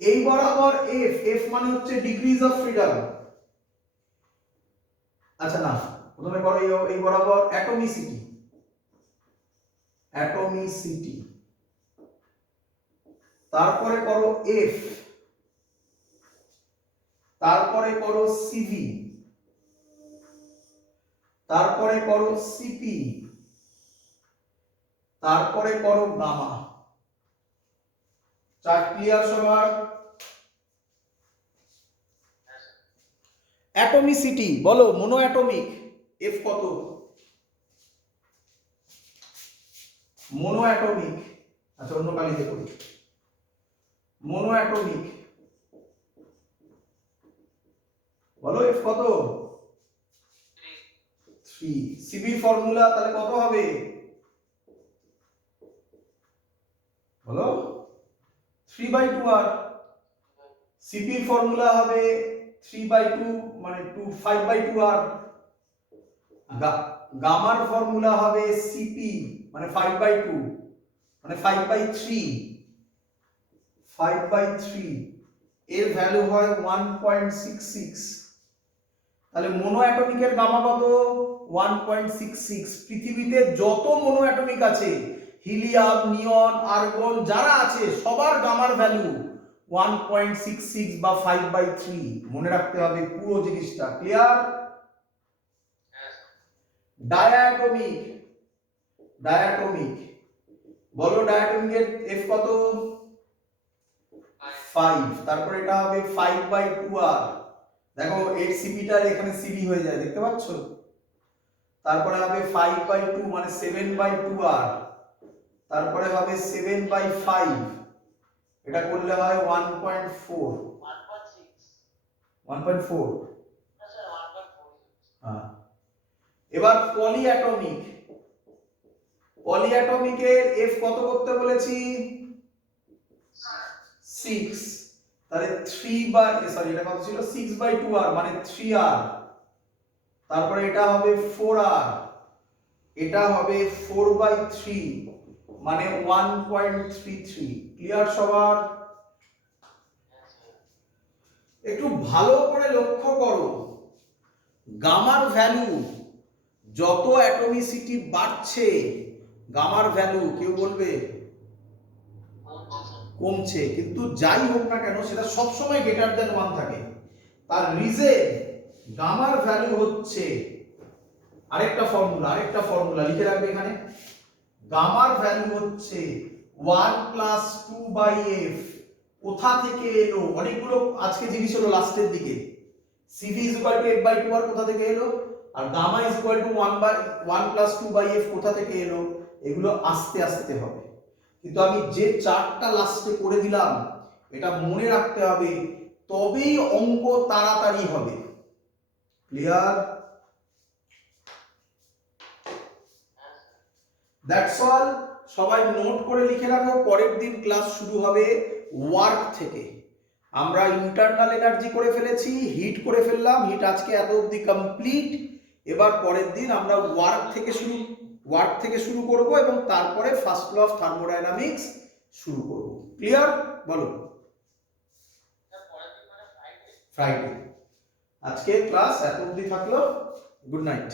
এই বরাবর এফ, এফ মানে হচ্ছে ডিগ্রিজ অফ ফ্রিডম। আচ্ছা না, প্রথমে করো এই বরাবর অ্যাটমিসিটি, অ্যাটমিসিটি, তারপরে করো এফ, তারপরে করো সিভি, তারপরে করো সিপি, তারপরে করো গামা। চার্ট ক্লিয়ার সবার? অ্যাটমিসিটি বলো, মোনো অ্যাটমিক, এফ কত? মোনো অ্যাটমিক, আচ্ছা অন্য কালিতে করি, মোনো অ্যাটমিক বলো, এফ কত? 3। সিবি ফর্মুলা তাহলে কত হবে বলো? 3/2r। সিপি ফর্মুলা হবে 3/2 মানে 5/2r। গামার ফর্মুলা হবে সিপি মানে 5/2 মানে 5/3, 5/3 এর ভ্যালু হয় 1.66। তাহলে মোনো অ্যাটমিকের গামা কত? 1.66। পৃথিবীতে যত মোনো অ্যাটমিক আছে, হিলিয়াম, নিয়ন, আর্গন যারা আছে, সবার গামার ভ্যালু 1.66 বা 5/3। মনে রাখতে হবে পুরো জিনিসটা। ক্লিয়ার? ডায়াটমিক, ডায়াটমিক বলো, ডায়াটমিকের এফ কত? 5। তারপর এটা হবে 5/2r। দেখো এর সিপিটার এখানে সিবি হয়ে যায়, দেখতে পাচ্ছ? তারপরে হবে 5/2 মানে 7/2r, তারপরে হবে 7/5, এটা করলে হয় 1.4, 1.4। হ্যাঁ, এবার পলিঅ্যাটমিক, পলিঅ্যাটমিকের এফ কত করতে বলেছি? 6। তাহলে এটা কত ছিল? 6/2r মানে 3r, তারপরে এটা হবে 4r, এটা হবে 4/3 মানে 1.33। ক্লিয়ার সবার? একটু ভালো করে লক্ষ্য করো, গামার ভ্যালু যত অ্যাটমিসিটি বাড়ছে, গামার ভ্যালু কেউ বলবে কমছে। কিন্তু যাই হোক না কেন, সেটা সবসময় গ্রেটার দেন 1 থাকে। তার রিজন গামার ভ্যালু হচ্ছে আরেকটা ফর্মুলা লিখে রাখবে এখানে। গামার ভ্যালু হচ্ছে 1 + 2/f। কোথা থেকে এলো? অনেকগুলো আজকে জিনিস হলো লাস্টের দিকে। CV = f/2r কোথা থেকে এলো, আর গামা = 1 + 2/f কোথা থেকে এলো, এগুলো আস্তে আস্তে হবে। কিন্তু আমি যে চার্টটা লাস্টে করে দিলাম, এটা মনে রাখতে হবে, তবেই অঙ্ক তাড়াতাড়ি হবে। ক্লিয়ার? That's all. সবাই নোট করে লিখে রাখো, পরের দিন ক্লাস শুরু হবে ওয়ার্ক থেকে। আমরা ইন্টারনাল এনার্জি করে ফেলেছি, হিট করে ফেললাম, হিট আজকে এত অবধি কমপ্লিট। এবার পরের দিন আমরা ওয়ার্ক থেকে শুরু করব এবং তারপরে ফার্স্ট ল অফ থার্মোডাইনামিক্স শুরু করব। ক্লিয়ার? বলো। ফ্রাইডে। আজকে ক্লাস এত অবধি থাকলো। Good night.